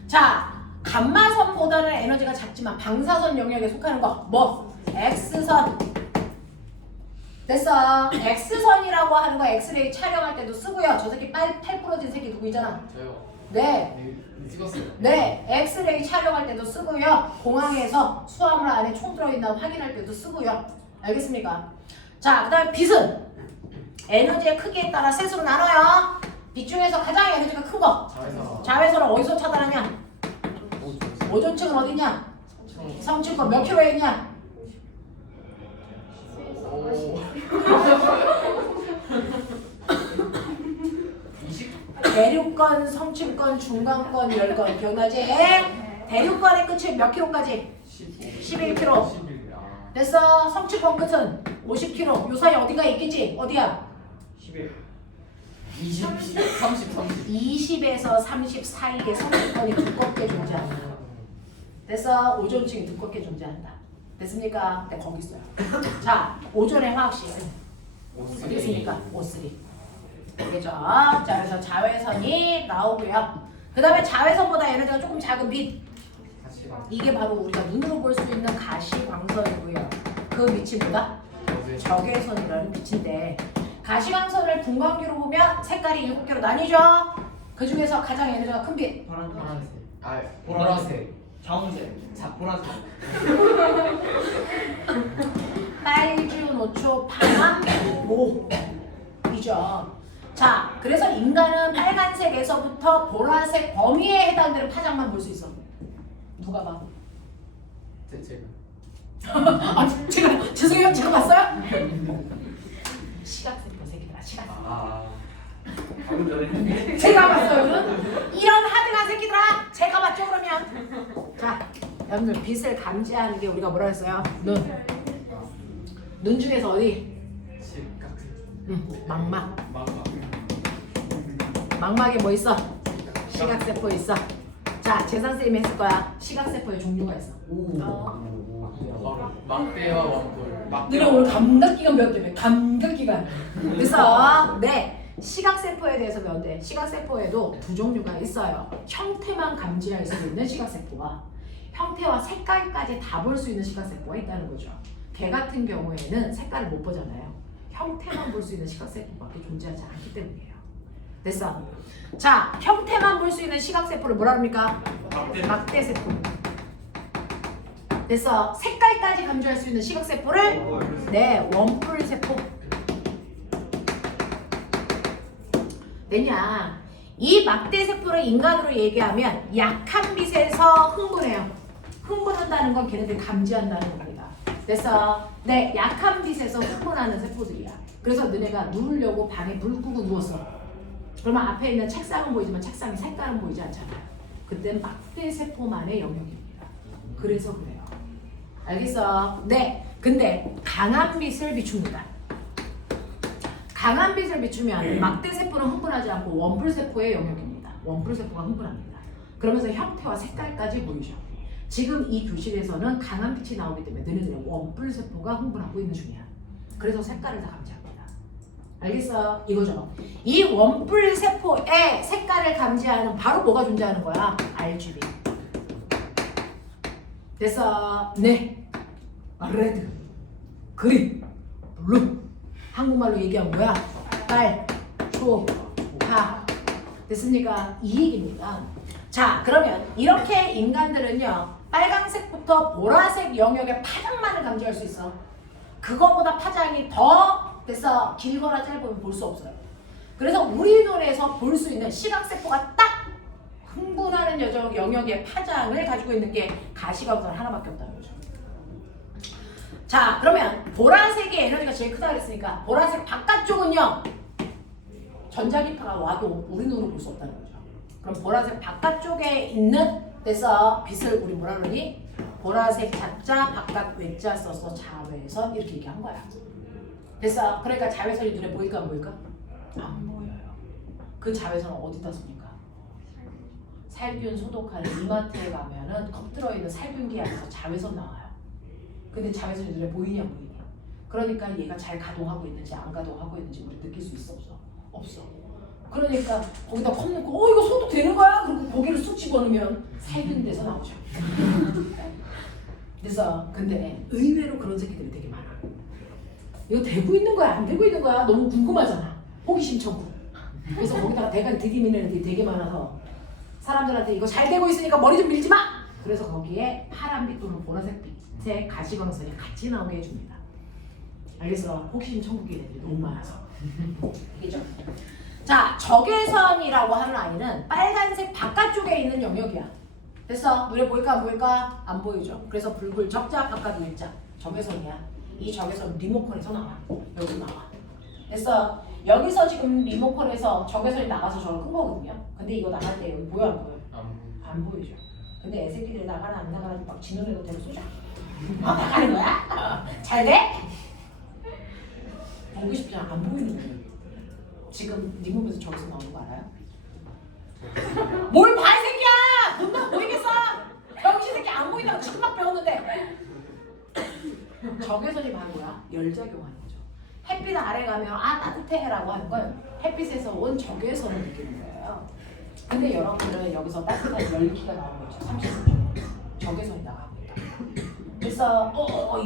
자, 감마선보다는 에너지가 작지만 방사선 영역에 속하는 거 뭐? X선. 됐어. X선이라고 하는 거 엑스레이 촬영할 때도 쓰고요. 저 새끼 팔 부러진 새끼 누구 있잖아. 저요. 네. 찍었어요. 네. 엑스레이 촬영할 때도 쓰고요. 공항에서 수화물 안에 총 들어있나 확인할 때도 쓰고요. 알겠습니까? 자, 그 다음에 빛은 에너지의 크기에 따라 셋으로 나눠요. 빛 중에서 가장 에너지가 큰 거. 자외선을 어디서 차단하냐? 오존층은 어디냐? 성층권 몇 킬로에 있냐? 대륙권, 성층권, 중간권, 열권 기억나지? 대륙권의 끝이 몇 킬로까지? 11km. 됐어. 성층권 끝은 50km. 요 사이 어디가 있겠지? 어디야? 11. 20, 30, 30. 20에서 30 사이에 선택권이 두껍게 존재한다. 됐어? 오존층이 두껍게 존재한다. 됐습니까? 네, 거기 있어요. 자, 오존의 화학식. 어디 있습니까? O3. 되겠죠? 자, 그래서 자외선이 나오고요. 그 다음에 자외선보다 에너지가 조금 작은 빛. 이게 바로 우리가 눈으로 볼 수 있는 가시광선이고요. 그 빛이 뭐다? 적외선이라는 빛인데 가시광선을 분광기로 보면 색깔이 7개로 나뉘죠? 그 중에서 가장 에너지가 큰 빛. 파란색. 아, 보라색. 자홍색. 보라색. 빨주노초 방암모이죠. 자, 그래서 인간은 빨간색에서부터 보라색 범위에 해당되는 파장만 볼 수 있어. 누가 봐? 제가. 아, 제가 죄송해요. 제가 봤어요? 시각세포 새끼들아, 시각세포. 방금 전에. 제가 봤어요. 이런 하등한 새끼들아, 제가 봤죠 그러면. 자, 여러분들 빛을 감지하는 게 우리가 뭐라 했어요? 눈. 눈 중에서 어디? 망막. 망막에 뭐 있어? 시각세포 있어. 자, 재산쌤이 했을 거야. 시각세포의 종류가 있어. 막대와 원뿔. 너네 오늘 감각기관 배웠다며. 감각기관. 그래서 네, 시각세포에 대해서 배웠는데 시각세포에도 두 종류가 있어요. 형태만 감지할 수 있는 시각세포와 형태와 색깔까지 다 볼 수 있는 시각세포가 있다는 거죠. 개 같은 경우에는 색깔을 못 보잖아요. 형태만 볼 수 있는 시각세포밖에 존재하지 않기 때문이에요. 됐어? 자, 형태만 볼 수 있는 시각세포를 뭐라 합니까? 막대세포. 됐어? 색깔까지 감지할 수 있는 시각세포를 네, 원뿔세포. 왜냐? 이 막대세포를 인간으로 얘기하면 약한 빛에서 흥분해요. 흥분한다는 건 걔네들이 감지한다는 겁니다. 그래서 네, 약한 빛에서 흥분하는 세포들이야. 그래서 너네가 누우려고 방에 불 끄고 누웠어. 그러면 앞에 있는 책상은 보이지만 책상의 색깔은 보이지 않잖아요. 그때는 막대세포만의 영역입니다. 그래서 그래요. 알겠어? 네. 근데 강한 빛을 비춥니다. 강한 빛을 비추면 막대세포는 흥분하지 않고 원뿔세포의 영역입니다. 원뿔세포가 흥분합니다. 그러면서 형태와 색깔까지 보이죠. 지금 이 교실에서는 강한 빛이 나오기 때문에 너네들은 원뿔세포가 흥분하고 있는 중이야. 그래서 색깔을 다 감지합니다. 알겠어? 이거죠. 이 원뿔세포의 색깔을 감지하는 바로 뭐가 존재하는 거야? RGB. 됐어? 네. 레드, 그린, 블루. 한국말로 얘기하면 뭐야? 빨, 초, 파. 됐습니까? 이 얘기입니다. 자, 그러면 이렇게 인간들은요, 빨간색부터 보라색 영역의 파장만을 감지할 수 있어. 그거보다 파장이 더 됐어 길거나 짧으면 볼 수 없어요. 그래서 우리 눈에서 볼 수 있는 시각세포가 딱 흥분하는 영역의 파장을 가지고 있는 게 가시광선 하나밖에 없다는 거죠. 자, 그러면 보라색의 에너지가 제일 크다 그랬으니까 보라색 바깥쪽은요, 전자기파가 와도 우리 눈으로 볼 수 없다는 거죠. 그럼 보라색 바깥쪽에 있는 데서 빛을 우리 뭐라 그러니? 보라색 자자 바깥 외자 써서 자외선 이렇게 얘기한 거야. 됐어? 그러니까 자외선이 눈에 보일까 안 보일까? 안 보여요. 그 자외선은 어디다 씁니까? 살균 소독하는 이마트에 가면은 컵 들어있는 살균기 안에서 자외선 나와요. 근데 자외선이 눈에 보이냐 안 보이냐? 그러니까 얘가 잘 가동하고 있는지 안 가동하고 있는지 우리 느낄 수 있어 없어? 없어. 그러니까 거기다 컵 넣고 이거 소독 되는 거야? 그리고 고기를 쑥 집어넣으면 살균돼서 나오죠. 그래서 근데 의외로 그런 새끼들이 되게 많아. 이거 되고 있는 거야 안 되고 있는 거야? 너무 궁금하잖아. 호기심 천국. 그래서 거기다가 대가리 들이미는 애들이 되게 많아서 사람들한테 이거 잘 되고 있으니까 머리 좀 밀지 마! 그래서 거기에 파란빛 또는 보라색 빛의 가시광선이 같이 나오게 해줍니다. 알겠어? 호기심 천국인 애들이 너무 많아서. 알겠죠? 자, 적외선이라고 하는 아이는 빨간색 바깥쪽에 있는 영역이야. 됐어? 눈에 보일까 안 보일까? 안 보이죠? 그래서 불불 적자 바깥 일자 적외선이야. 이 적외선 리모컨에서 나와. 여기 나와. 됐어? 여기서 지금 리모컨에서 적외선이 나가서 저걸 끈 거거든요. 근데 이거 나갈 때 여기 보여 안 보여? 안 보이죠? 근데 애새끼들이 나가나 안 나가나 막 지눈에도 대고 쏘자. 막 나가는 거야? 잘 돼? 보고 싶지 않아. 안 보이는 거야. 지금 네 몸에서 저기서 나오는 거 알아요? 뭘 봐 이 새끼야! 눈만 보이겠어? 병신 새끼 안 보인다고 지금 막 배웠는데 적외선이 바로 뭐야? 열작용하는 거죠. 햇빛 아래 가면 아 따뜻해 라고 하는 건 햇빛에서 온 적외선을 느끼는 거예요. 근데 여러분들은 여기서 따뜻한 열기가 나오는 거죠. 30분 적외선이 나가고 있다. 그래서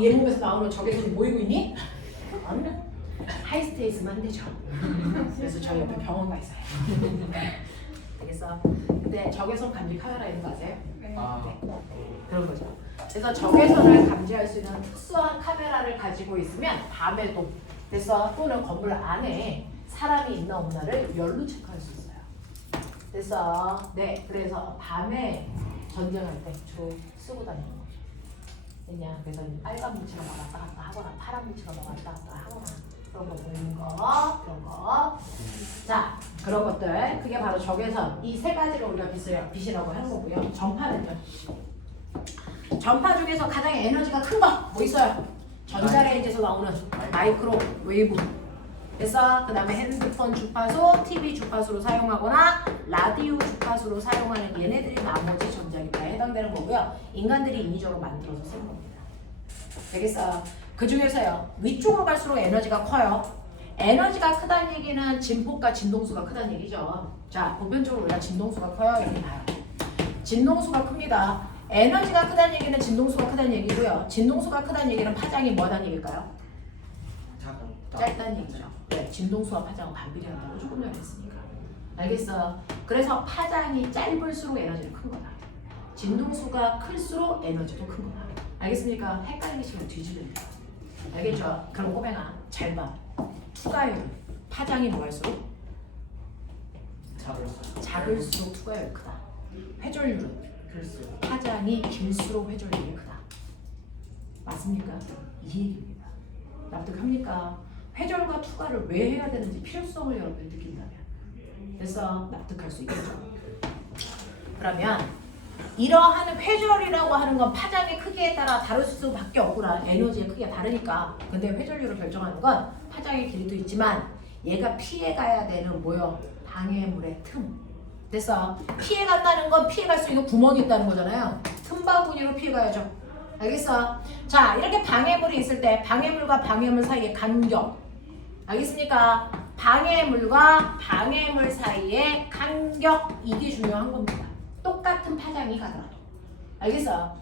얘 몸에서 나오는 적외선이 보이고 있니? 아니 하이스테이스만 안 되죠. 그래서 저희 옆에 병원 가 있어요. 알겠어? 근데 적외선 감지 카메라 있는 거 아세요? 네. 그런 거죠. 그래서 적외선을 감지할 수 있는 특수한 카메라를 가지고 있으면 밤에도 그래서 또는 건물 안에 사람이 있나 없나를 열로 체크할 수 있어요. 그래서 네, 그래서 밤에 전쟁할 때 주로 쓰고 다니는 거죠. 왜냐? 그래서 빨간 물체가 막 왔다 갔다 하거나 파란 물체가 막 왔다 갔다 하거나 그런 거 보는 거, 그런 거. 자, 그런 것들. 그게 바로 적외선. 이 세 가지를 우리가 빛이라고 하는 거고요. 전파는요. 전파 중에서 가장 에너지가 큰 거 뭐 있어요? 전자레인지에서 나오는 마이크로웨이브. 그래서 그 다음에 핸드폰 주파수, TV 주파수로 사용하거나 라디오 주파수로 사용하는 얘네들이 나머지 전자기파에 해당되는 거고요. 인간들이 인위적으로 만들어서 쓰는 겁니다. 되겠어요? 그 중에서요. 위쪽으로 갈수록 에너지가 커요. 에너지가 크다는 얘기는 진폭과 진동수가 크다는 얘기죠. 자, 보편적으로 우리가 진동수가 커요. 이렇게 봐요. 진동수가 큽니다. 에너지가 크다는 얘기는 진동수가 크다는 얘기고요. 진동수가 크다는 얘기는 파장이 뭐하다는 얘기일까요? 짧다는 얘기죠. 네, 진동수와 파장은 반비례한다고 조금 전에 했으니까. 알겠어요? 그래서 파장이 짧을수록 에너지는 큰 거다. 진동수가 클수록 에너지도 큰 거다. 알겠습니까? 헷갈리시면 뒤집습니다. 알겠죠? 그럼 꼬맹아 잘 봐. 투과율 파장이 뭐할수록? 작을수록 투과율이 크다. 회전율은 파장이 길수록 회전율이 크다. 맞습니까? 이 얘기입니다. 납득합니까? 회전과 투과를 왜 해야 되는지 필요성을 여러분이 느낀다면 그래서 납득할 수 있겠죠. 그러면 이러한 회전이라고 하는 건 파장의 크기에 따라 다를 수밖에 없구나. 에너지의 크기가 다르니까. 근데 회전율을 결정하는 건 파장의 길이도 있지만 얘가 피해가야 되는 뭐요? 방해물의 틈. 그래서 피해간다는 건 피해갈 수 있는 구멍이 있다는 거잖아요. 틈바구니로 피해가야죠. 알겠어? 자, 이렇게 방해물이 있을 때 방해물과 방해물 사이의 간격. 알겠습니까? 방해물과 방해물 사이의 간격. 이게 중요한 겁니다. 똑같은 파장이 가더라도. 알겠어?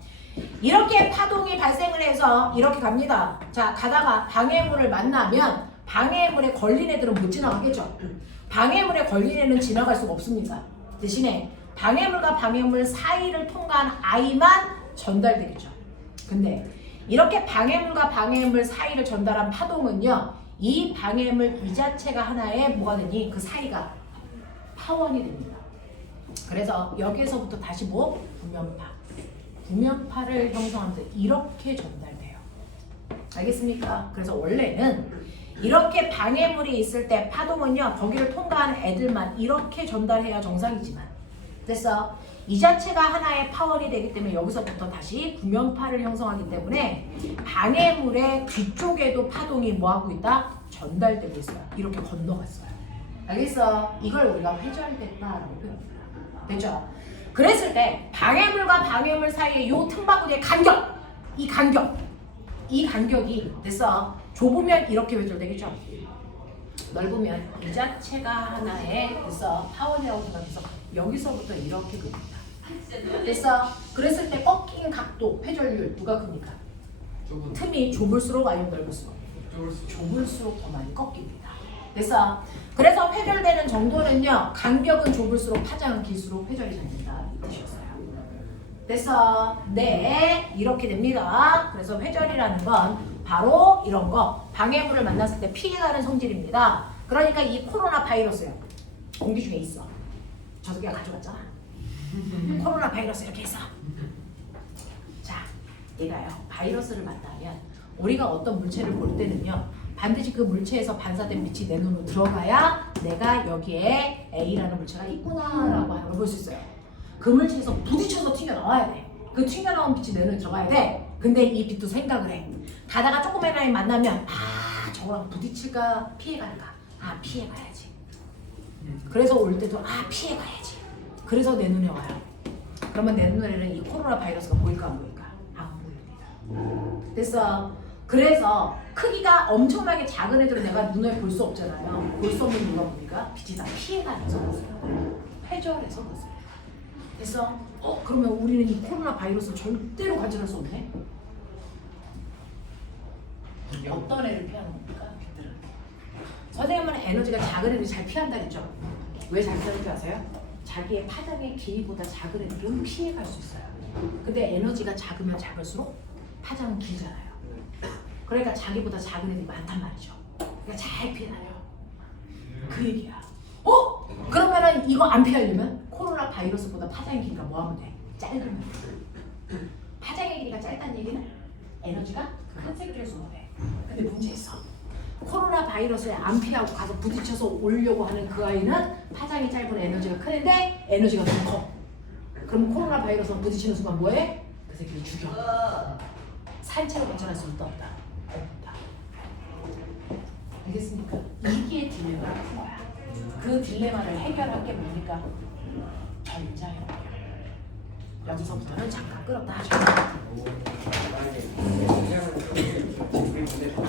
이렇게 파동이 발생을 해서 이렇게 갑니다. 자, 가다가 방해물을 만나면 방해물에 걸린 애들은 못 지나가겠죠. 방해물에 걸린 애는 지나갈 수가 없습니다. 대신에 방해물과 방해물 사이를 통과한 I만 전달되겠죠. 근데 이렇게 방해물과 방해물 사이를 전달한 파동은요, 이 방해물 이 자체가 하나의 뭐가 되니? 그 사이가 파원이 됩니다. 그래서 여기에서부터 다시 뭐? 구면파를 형성하면서 이렇게 전달돼요. 알겠습니까? 그래서 원래는 이렇게 방해물이 있을 때 파동은요, 거기를 통과하는 애들만 이렇게 전달해야 정상이지만, 그래서 이 자체가 하나의 파원이 되기 때문에 여기서부터 다시 구면파를 형성하기 때문에 방해물의 뒤쪽에도 파동이 뭐하고 있다? 전달되고 있어요. 이렇게 건너갔어요. 알겠어? 이걸 우리가 회전됐다라고 표현합니다. 됐죠? 그랬을 때 방해물과 방해물 사이의 요 틈바구니의 간격! 이 간격이 됐어. 좁으면 이렇게 회전되겠죠? 넓으면 이 자체가 하나의 됐어. 파원이라고 생각해서 여기서부터 이렇게 큽니다. 됐어? 그랬을 때 꺾인 각도, 회전율 누가 큽니까? 틈이 좁을수록 아니면 넓을수록? 좁을수록 더 많이 꺾입니다. 됐어? 그래서 회전되는 정도는요, 간격은 좁을수록 파장은 길수록 회전이 잘 된다. 이 뜻이었어요. 됐어? 네, 이렇게 됩니다. 그래서 회전이라는 건 바로 이런 거, 방해물을 만났을 때 피해가는 성질입니다. 그러니까 이 코로나 바이러스요, 공기 중에 있어. 저석이가 가져갔잖아. 코로나 바이러스 이렇게 있어. 자, 얘가요, 바이러스를 만나면 우리가 어떤 물체를 볼 때는요, 반드시 그 물체에서 반사된 빛이 내 눈으로 들어가야 내가 여기에 A라는 물체가 있구나라고 하는 걸 볼 수 있어요. 그 물체에서 부딪혀서 튀겨나와야 돼. 그 튀겨나온 빛이 내 눈에 들어가야 돼. 근데 이 빛도 생각을 해. 가다가 조그만 아이 만나면 아, 저거랑 부딪힐까 피해갈까? 아, 피해가야지. 그래서 올 때도 피해가야지. 그래서 내 눈에 와요. 그러면 내 눈에는 이 코로나 바이러스가 보일까 안 보일까? 안 보입니다. 됐어. 그래서 크기가 엄청나게 작은 애들은 내가 눈에 볼 수 없잖아요. 볼 수 없는 이유가 뭡니까? 빛이 다 피해가면서 그렇어요. 회절해서 그렇어요. 됐어? 그러면 우리는 이 코로나 바이러스 절대로 관찰할 수 없네? 어떤 애를 피하는 겁니까? 걔들은. 선생님은 에너지가 작은 애들이 잘 피한다 그랬죠? 왜 잘 피하는 줄 아세요? 자기의 파장의 길이보다 작은 애들은 피해갈 수 있어요. 근데 에너지가 작으면 작을수록 파장은 길잖아요. 그러니까 자기보다 작은 애들이 많단 말이죠. 그러니까 잘 피해다녀. 그 얘기야. 그러면은 이거 안 피하려면 코로나 바이러스보다 파장의 길이가 뭐 하면 돼? 짧으면 돼. 파장의 길이가 짧다는 얘기는 에너지가 큰 새끼를 쏘면 돼. 근데 문제 있어. 코로나 바이러스에 안 피하고 가서 부딪혀서 오려고 하는 그 아이는 파장이 짧은 에너지가 큰 애인데 에너지가 너무 커. 그럼 코로나 바이러스가 부딪히는 순간 뭐해? 그 새끼를 죽여. 산채로 관찰할 수 있다 없다? 없다. 알겠습니까? 이게 딜레마를 푼 거야. 그 딜레마를 해결한 게 뭡니까? 전자연이야. 여기서부터는 잠깐 끌었다 하죠. 아니, 그냥 우리 무대 다